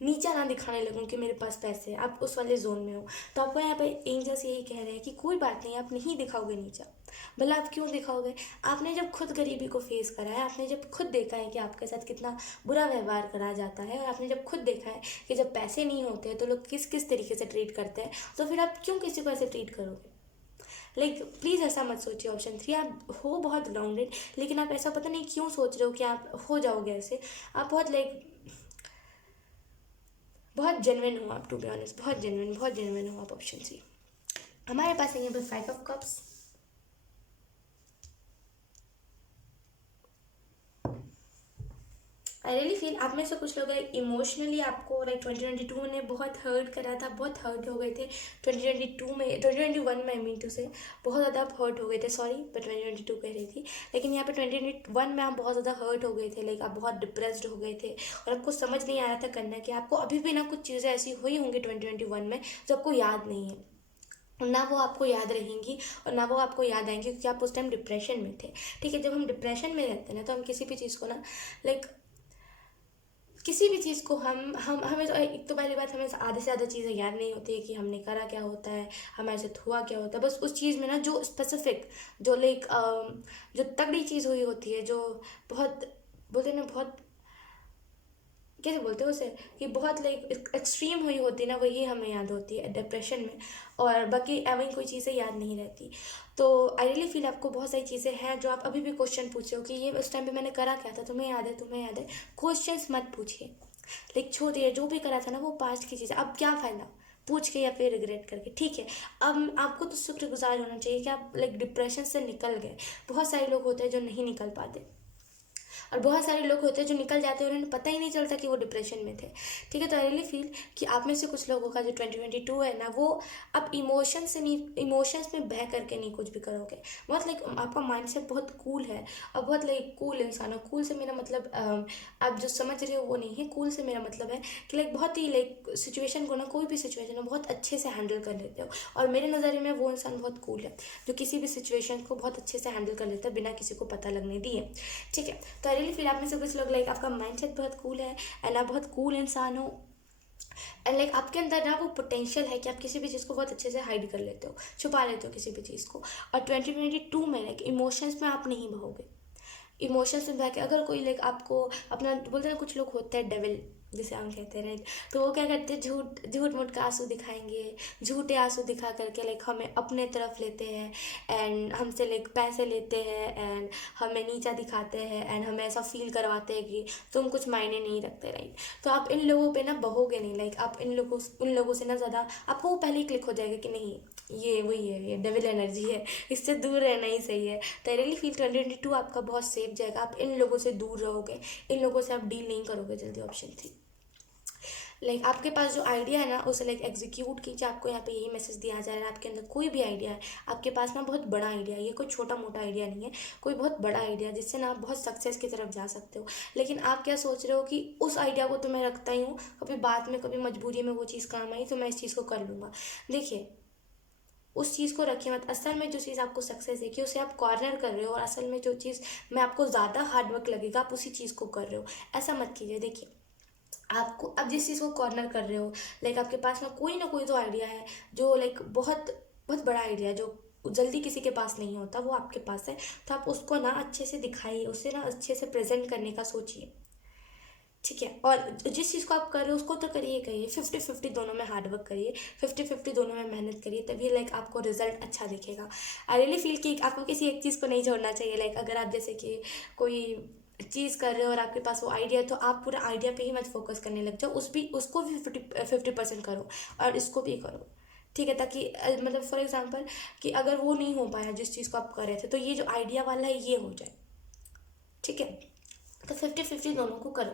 नीचा ना दिखाने लगूँ कि मेरे पास पैसे हैं। आप उस वाले जोन में हो। तो आपको यहाँ पे एंजल्स यही कह रहे हैं कि कोई बात नहीं, आप नहीं दिखाओगे नीचा। भला आप क्यों दिखाओगे? आपने जब खुद गरीबी को फेस करा है, आपने जब खुद देखा है कि आपके साथ कितना बुरा व्यवहार करा जाता है, और आपने जब खुद देखा है कि जब पैसे नहीं होते हैं तो लोग किस किस तरीके से ट्रीट करते हैं, तो फिर आप क्यों किसी को ऐसे ट्रीट करोगे, लाइक प्लीज़ ऐसा मत सोचिए। ऑप्शन 3, आप हो बहुत ग्राउंडेड, लेकिन आप ऐसा पता नहीं क्यों सोच रहे हो कि आप हो जाओगे ऐसे। आप बहुत बहुत जेन्युइन हो आप, टू बी ऑनेस्ट, बहुत जेन्युइन हो आप। ऑप्शन 3। हमारे पास है यहाँ पर 5 of cups. I really feel आप में से कुछ लोग इमोशनली आपको लाइक 2022 ने बहुत हर्ट करा था, बहुत हर्ट हो गए थे 2022 में, 2021 में, आई मीन टू से बहुत ज़्यादा आप हर्ट हो गए थे। सॉरी, मैं 2022 कह रही थी, लेकिन यहाँ पे 2021 में आप बहुत ज़्यादा हर्ट हो गए थे। लाइक आप बहुत डिप्रेस्ड हो गए थे और आपको समझ नहीं आ रहा था करना कि आपको अभी भी ना कुछ चीज़ें ऐसी हुई होंगी 2021 में जो आपको याद नहीं है, और ना वो आपको याद रहेंगी और ना वो आपको याद आएंगी, क्योंकि आप उस टाइम डिप्रेशन में थे। ठीक है, जब हम डिप्रेशन में रहते हैं ना तो हम किसी भी चीज़ को ना लाइक किसी भी चीज़ को हम हमें तो एक तो पहली बात, हमें आधे से ज़्यादा चीज़ें याद नहीं होती है कि हमने करा क्या होता है, हमारे साथ हुआ क्या होता है। बस उस चीज़ में ना जो स्पेसिफिक, जो जो तगड़ी चीज़ हुई होती है, जो बहुत बोलते हैं ना, बहुत कैसे बोलते हैं उसे, कि बहुत एक्सट्रीम हुई होती है ना, वही हमें याद होती है डिप्रेशन में, और बाकी एवं कोई चीज़ें याद नहीं रहती। तो आई रियली फील आपको बहुत सारी चीज़ें हैं जो आप अभी भी क्वेश्चन पूछे हो कि ये उस टाइम पे मैंने करा क्या था, तुम्हें याद है, तुम्हें याद है। क्वेश्चंस मत पूछिए, छोड़िए, जो भी करा था ना वो पास्ट की चीज़ है। अब क्या फ़ायदा पूछ के या फिर रिग्रेट करके। ठीक है, अब आपको तो शुक्रगुजार होना चाहिए कि आप डिप्रेशन से निकल गए। बहुत सारे लोग होते हैं जो नहीं निकल पाते, और बहुत सारे लोग होते हैं जो निकल जाते हैं और उन्हें पता ही नहीं चलता कि वो डिप्रेशन में थे। ठीक है, तो आई रियली फील कि आप में से कुछ लोगों का जो 2022 है ना, वो आप इमोशन से नहीं, इमोशंस में बह करके नहीं कुछ भी करोगे। बहुत आपका माइंड सेट बहुत कूल है, और बहुत कूल इंसान हो। कूल से मेरा मतलब आप जो समझ रहे हो वो नहीं है। कूल से मेरा मतलब है कि बहुत ही सिचुएशन को ना, कोई भी सिचुएशन हो बहुत अच्छे से हैंडल कर लेते हो, और मेरे नज़रिए में वो इंसान बहुत कूल है जो किसी भी सिचुएशन को बहुत अच्छे से हैंडल कर लेता है बिना किसी को पता लगने दिए। ठीक है, तो आई रियली फील आप में से कुछ लोग आपका माइंडसेट बहुत कूल है, एंड आप बहुत कूल इंसान हो, एंड आपके अंदर ना वो पोटेंशियल है कि आप किसी भी चीज़ को बहुत अच्छे से हाइड कर लेते हो, छुपा लेते हो किसी भी चीज़ को। और 2022 में इमोशंस में आप नहीं बहोगे। इमोशंस में बह के अगर कोई आपको अपना बोलते हैं, कुछ लोग होते हैं डेविल जिसे हम कहते हैं, राइट। तो वो क्या करते हैं, झूठ मूठ का आंसू दिखाएंगे, झूठे आंसू दिखा करके हमें अपने तरफ लेते हैं, एंड हमसे पैसे लेते हैं, एंड हमें नीचा दिखाते हैं, एंड हमें ऐसा फील करवाते हैं कि तुम कुछ मायने नहीं रखते, राइट। तो आप इन लोगों पे ना बहोगे नहीं। आप उन लोगों से ना ज़्यादा, आपको वो पहले ही क्लिक हो जाएगा कि नहीं, ये वही है, ये डेविल एनर्जी है, इससे दूर रहना ही सही है। तो आई रियली फील 2022 आपका बहुत सेफ जाएगा। आप इन लोगों से दूर रहोगे, इन लोगों से आप डील नहीं करोगे जल्दी। ऑप्शन 3, आपके पास जो आइडिया है ना उसे एग्जीक्यूट कीजिए। आपको यहाँ पे यही मैसेज दिया जा रहा है। आपके अंदर कोई भी आइडिया है, आपके पास ना बहुत बड़ा आइडिया है, ये कोई छोटा मोटा आइडिया नहीं है, कोई बहुत बड़ा आइडिया जिससे ना आप बहुत सक्सेस की तरफ जा सकते हो। लेकिन आप क्या सोच रहे हो कि उस आइडिया को तो मैं रखता ही हूँ, कभी बाद में कभी मजबूरी में वो चीज़ काम आई तो मैं इस चीज़ को कर लूँगा। देखिए, उस चीज़ को रखिए मत। असल में जो चीज़ आपको सक्सेस देखिए उसे आप कॉर्नर कर रहे हो, और असल में जो चीज़ में आपको ज़्यादा हार्डवर्क लगेगा आप उसी चीज़ को कर रहे हो। ऐसा मत कीजिए। देखिए, आपको अब जिस चीज़ को कॉर्नर कर रहे हो, आपके पास में कोई ना कोई तो आइडिया है जो बहुत बहुत बड़ा आइडिया है, जो जल्दी किसी के पास नहीं होता, वो आपके पास है। तो आप उसको ना अच्छे से दिखाइए, उसे ना अच्छे से प्रेजेंट करने का सोचिए। ठीक है, और जिस चीज़ को आप कर रहे हो उसको तो करिए, 50-50 दोनों में हार्डवर्क करिए, 50-50 दोनों में मेहनत करिए, तभी आपको रिजल्ट अच्छा दिखेगा। आई रियली फील कि आपको किसी एक चीज़ को नहीं छोड़ना चाहिए। अगर आप जैसे कि कोई चीज़ कर रहे हो और आपके पास वो आइडिया है, तो आप पूरा आइडिया पे ही मत फोकस करने लग जाओ, उसको भी 50% करो और इसको भी करो। ठीक है, ताकि फॉर एग्जाम्पल कि अगर वो नहीं हो पाया जिस चीज़ को आप कर रहे थे, तो ये जो आइडिया वाला है ये हो जाए। ठीक है, तो 50-50 दोनों को करो।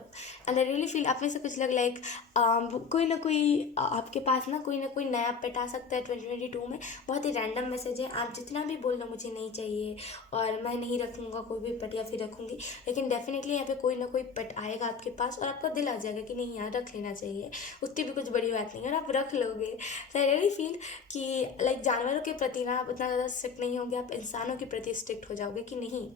एंड आई रियली फील आप में से कुछ लोग कोई ना कोई आपके पास ना कोई नया पेट आ सकता है 2022 में। बहुत ही रैंडम मैसेज है, आप जितना भी बोल लो मुझे नहीं चाहिए और मैं नहीं रखूँगा कोई भी पेट या फिर रखूँगी, लेकिन डेफिनेटली यहाँ पे कोई ना कोई पेट आएगा आपके पास और आपका दिल आ जाएगा कि नहीं यार रख लेना चाहिए, उतनी भी कुछ बड़ी बात नहीं है, और आप रख लोगे। तो आई रियली फील कि जानवरों के प्रति ना आप उतना ज़्यादा स्ट्रिक्ट नहीं होगे, आप इंसानों के प्रति स्ट्रिक्ट हो जाओगे कि नहीं,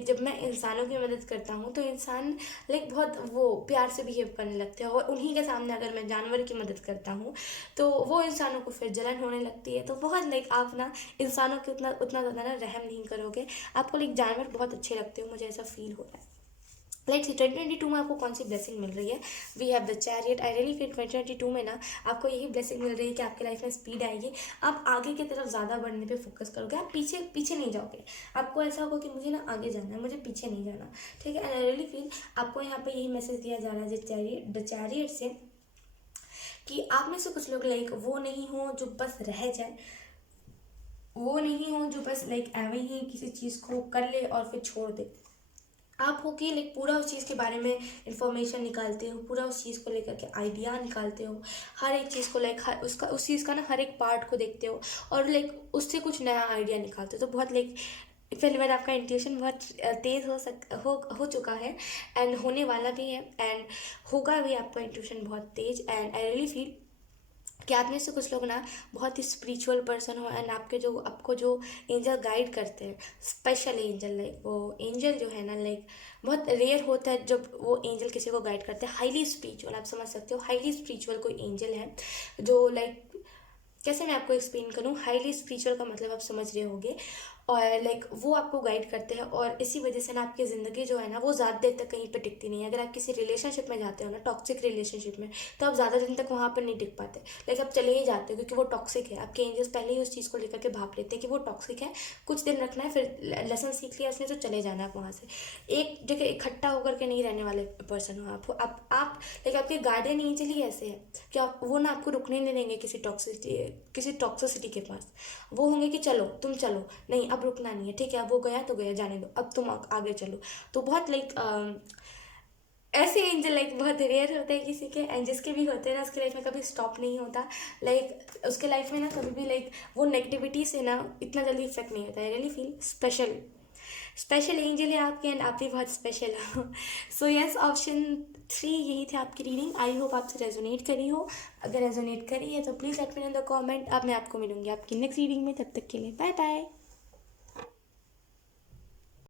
जब मैं इंसानों की मदद करता हूँ तो इंसान बहुत वो प्यार से बिहेव करने लगते हैं, और उन्हीं के सामने अगर मैं जानवर की मदद करता हूँ तो वो इंसानों को फिर जलन होने लगती है। तो बहुत आप ना इंसानों के उतना उतना ज़्यादा ना रहम नहीं करोगे। आपको जानवर बहुत अच्छे लगते हो, मुझे ऐसा फील हो रहा है। लाइक 2022 में आपको कौन सी ब्लेसिंग मिल रही है? We have the chariot. I really feel 2022 में ना आपको यही ब्लेसिंग मिल रही है कि आपकी लाइफ में स्पीड आएगी, आप आगे की तरफ ज़्यादा बढ़ने पे फोकस करोगे, आप पीछे पीछे नहीं जाओगे। आपको ऐसा होगा कि मुझे ना आगे जाना है, मुझे पीछे नहीं जाना, ठीक है। एंड आई रियली फील आपको यहाँ पे यही मैसेज दिया जा रहा है द चैरियट से कि आप में से कुछ लोग लाइक वो नहीं हो जो बस रह जाए, वो नहीं हो जो बस लाइक एवं ही किसी चीज़ को कर ले और फिर छोड़ दे। आप हो कि लाइक पूरा उस चीज़ के बारे में इंफॉर्मेशन निकालते हो, पूरा उस चीज़ को लेकर के आइडिया निकालते हो, हर एक चीज़ को लाइक हर उसका उस चीज़ का ना हर एक पार्ट को देखते हो और लाइक उससे कुछ नया आइडिया निकालते हो। तो बहुत लाइक पहली बार आपका इंट्यूशन बहुत तेज़ हो चुका है एंड होने वाला भी है एंड होगा भी आपका इंट्यूशन बहुत तेज़। एंड आई रियली फील कि आप में से कुछ लोग ना बहुत ही स्पिरिचुअल पर्सन हो एंड आपको जो एंजल गाइड करते हैं, स्पेशल एंजल, लाइक वो एंजल जो है ना लाइक बहुत रेयर होता है जब वो एंजल किसी को गाइड करते हैं। हाईली स्पिरिचुअल, आप समझ सकते हो, हाईली स्पिरिचुअल कोई एंजल है जो लाइक कैसे मैं आपको एक्सप्लेन करूँ, हाईली स्पिरिचुअल का मतलब आप समझ रहे होंगे। और लाइक वो आपको गाइड करते हैं और इसी वजह से ना आपकी ज़िंदगी जो है ना वो ज़्यादा देर तक कहीं पर टिकती नहीं है। अगर आप किसी रिलेशनशिप में जाते हो ना, टॉक्सिक रिलेशनशिप में, तो आप ज़्यादा दिन तक वहाँ पर नहीं टिक पाते, लाइक आप चले ही जाते हो क्योंकि वो टॉक्सिक है। आपके एंजल्स पहले ही उस चीज़ को लेकर के भाप लेते हैं कि वो टॉक्सिक है, कुछ दिन रखना है, फिर लेसन सीख लिया उसने तो चले जाना है आप वहाँ से। एक जगह इकट्ठा होकर के नहीं रहने वाले पर्सन हो आप लाइक आपके गार्डियन एंजल ही ऐसे है कि आप वो ना आपको रुकने नहीं देंगे किसी टॉक्सिसिटी के पास। वो होंगे कि चलो तुम चलो, नहीं अब रुकना नहीं है, ठीक है अब वो गया तो गया, जाने दो, अब तुम आगे चलो। तो बहुत लाइक ऐसे एंजल लाइक बहुत रेयर होते हैं किसी के, एंड जिसके भी होते हैं ना उसके लाइफ में कभी स्टॉप नहीं होता। लाइक उसके लाइफ में ना कभी भी लाइक वो नेगेटिविटी से ना इतना जल्दी इफेक्ट नहीं होता है। रियली फील स्पेशल एंजल है आपके एंड आप भी बहुत स्पेशल हो। सो यस, ऑप्शन 3 यही थी आपकी रीडिंग। आई होप आपसे रेजोनेट करी हो। अगर रेजोनेट करी है तो please let me no in the comment. अब मैं आपको मिलूंगी आपकी नेक्स्ट रीडिंग में, तब तक के लिए बाय बाय।